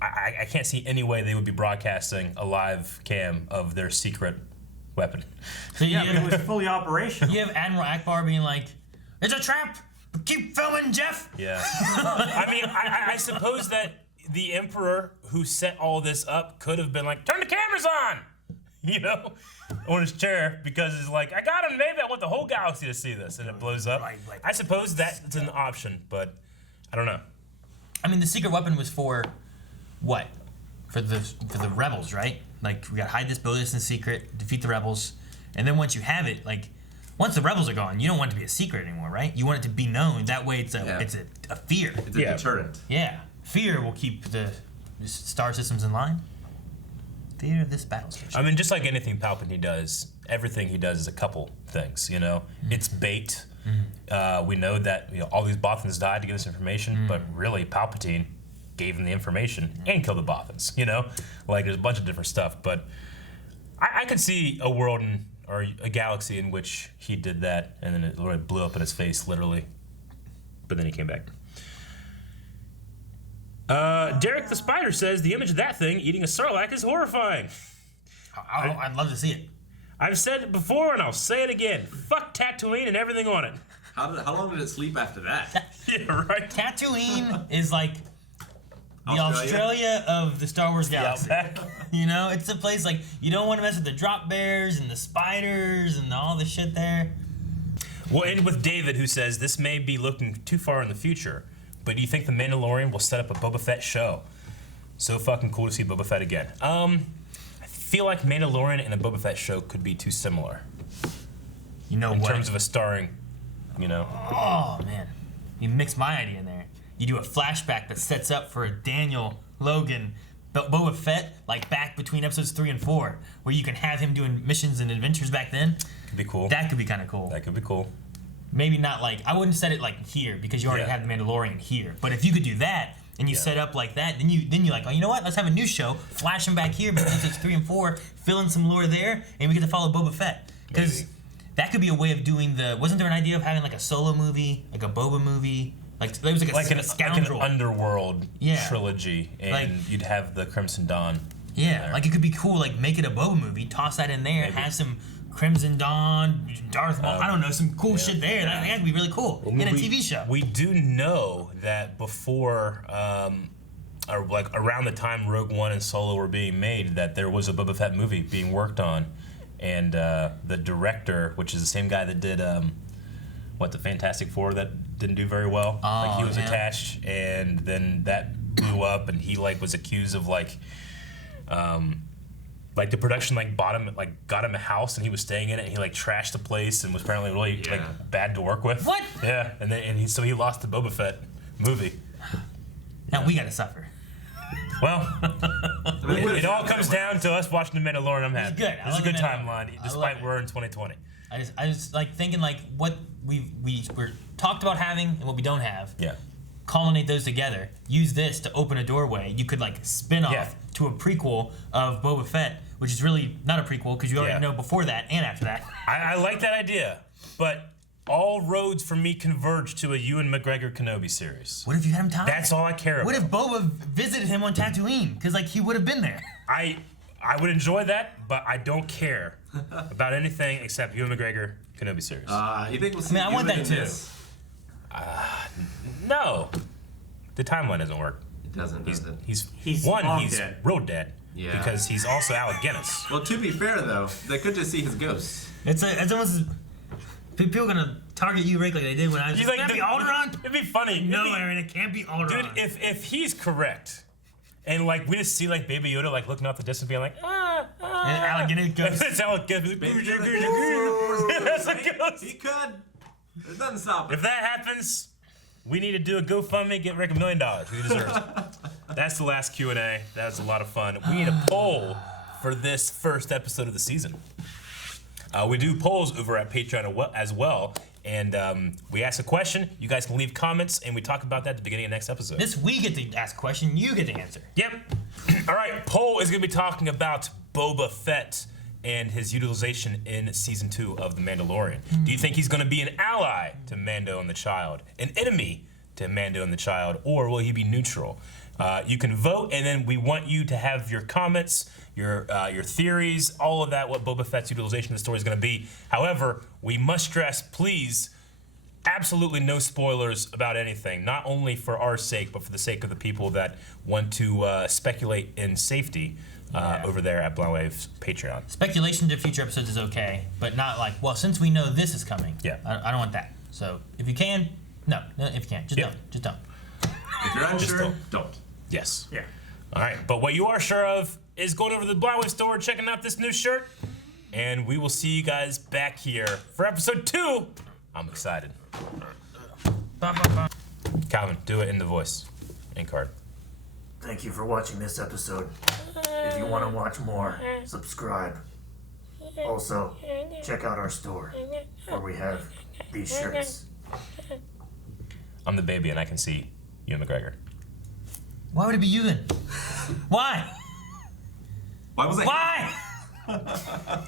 I can't see any way they would be broadcasting a live cam of their secret weapon. So but it was fully operational. You have Admiral Akbar being like, "It's a trap. Keep filming, Jeff." Yeah. I mean, I suppose that the Emperor who set all this up could have been like, turn the cameras on, you know, on his chair, because it's like, I got him, maybe I want the whole galaxy to see this, and it blows up. Right. I suppose that's an option, but I don't know. I mean, the secret weapon was for what? For the rebels, right? Like, we gotta hide this, build this in secret, defeat the rebels, and then once you have it, like, once the rebels are gone, you don't want it to be a secret anymore, right? You want it to be known. That way, it's a fear. It's a deterrent. Yeah. Fear will keep the star systems in line. Fear of this battle station. I mean, just like anything Palpatine does, everything he does is a couple things, you know? It's bait. We know that all these Bothans died to get this information, but really Palpatine gave them the information and killed the Bothans, you know? Like, there's a bunch of different stuff, but I could see a world or a galaxy in which he did that, and then it literally blew up in his face, literally. But then he came back. Derek the Spider says the image of that thing eating a Sarlacc is horrifying. I'd love to see it. I've said it before and I'll say it again. Fuck Tatooine and everything on it. How long did it sleep after that? Yeah, right. Tatooine is like the Australia of the Star Wars galaxy. You know, it's a place like you don't want to mess with the drop bears and the spiders and all the shit there. We'll end with David, who says this may be looking too far in the future, but do you think the Mandalorian will set up a Boba Fett show? So fucking cool to see Boba Fett again. I feel like Mandalorian and a Boba Fett show could be too similar. You know what? In terms of a starring, you know. Oh man, you mixed my idea in there. You do a flashback that sets up for a Daniel, Logan, Boba Fett, like back between episodes 3 and 4, where you can have him doing missions and adventures back then. Could be cool. That could be kind of cool. That could be cool. Maybe not like, I wouldn't set it like here because you already have the Mandalorian here. But if you could do that and you set up like that, then you're like, oh, you know what? Let's have a new show. Flash him back here between episodes 3 and 4, fill in some lore there, and we get to follow Boba Fett. Because that could be a way of doing wasn't there an idea of having like a solo movie, like a Boba movie? Like there was like a scoundrel. Like an underworld trilogy, and like, you'd have the Crimson Dawn. Yeah, like it could be cool, like make it a Boba movie, toss that in there, have some Crimson Dawn, Darth Maul, I don't know, some cool shit there. Yeah. That would be really cool in a TV show. We do know that before, or like around the time Rogue One and Solo were being made, that there was a Boba Fett movie being worked on, and the director, which is the same guy that did the Fantastic Four that didn't do very well. Like he was attached, and then that blew up, and he like was accused of like the production got him a house, and he was staying in it, and he like trashed the place, and was apparently really like bad to work with. What? Yeah, so he lost the Boba Fett movie. Now we gotta suffer. Well, it all comes down to us watching The Mandalorian. I'm happy. Good. This is a good timeline, despite we're in 2020. I just like thinking like what we're talked about having and what we don't have. Yeah. Culminate those together. Use this to open a doorway. You could like spin off to a prequel of Boba Fett, which is really not a prequel because you already know before that and after that. I like that idea, but all roads for me converge to a Ewan McGregor Kenobi series. What if you had him tied? That's all I care about. What if Boba visited him on Tatooine? Because like he would have been there. I would enjoy that, but I don't care about anything except Ewan McGregor Kenobi series. You think we'll see I want that too. No, the timeline doesn't work. It doesn't. He's dead. Real dead. Yeah. Because he's also Alec Guinness. Well, to be fair though, they could just see his ghost. It's almost people are gonna target you, Rick, like they did when I was. He's Like, like, can't be Alderaan. It'd be funny. No, Aaron, it can't be Alderaan. Dude, if he's correct, and like we just see like Baby Yoda like looking off the distance, being like, and Alec Guinness goes. That's how it goes. He could. It doesn't stop it. If that happens, we need to do a GoFundMe, get Rick $1 million. He deserves it. That's the last Q&A. That was a lot of fun. We need a poll for this first episode of the season. We do polls over at Patreon as well. And we ask a question. You guys can leave comments, and we talk about that at the beginning of next episode. This we get to ask a question. You get to answer. Yep. All right. Poll is going to be talking about Boba Fett and his utilization in season 2 of The Mandalorian. Do you think he's going to be an ally to Mando and the Child, an enemy to Mando and the Child, or will he be neutral? You can vote, and then we want you to have your comments, your theories, all of that, what Boba Fett's utilization of the story is going to be. However, we must stress, please, absolutely no spoilers about anything, not only for our sake, but for the sake of the people that want to speculate in safety over there at Blind Wave's Patreon. Speculation to future episodes is okay, but not like, well, since we know this is coming, Yeah. I don't want that. So if you can, no, if you can't, just Yeah. don't. Just don't. If you're unsure, don't. Yes. Yeah. All right, but what you are sure of is going over to the Blind Wave store, checking out this new shirt, and we will see you guys back here for episode 2. I'm excited. Calvin, do it in the voice. In card. Thank you for watching this episode. If you want to watch more, subscribe. Also, check out our store, where we have these shirts. I'm the baby, and I can see Ewan McGregor. Why would it be you then? Why? Why was I? Why?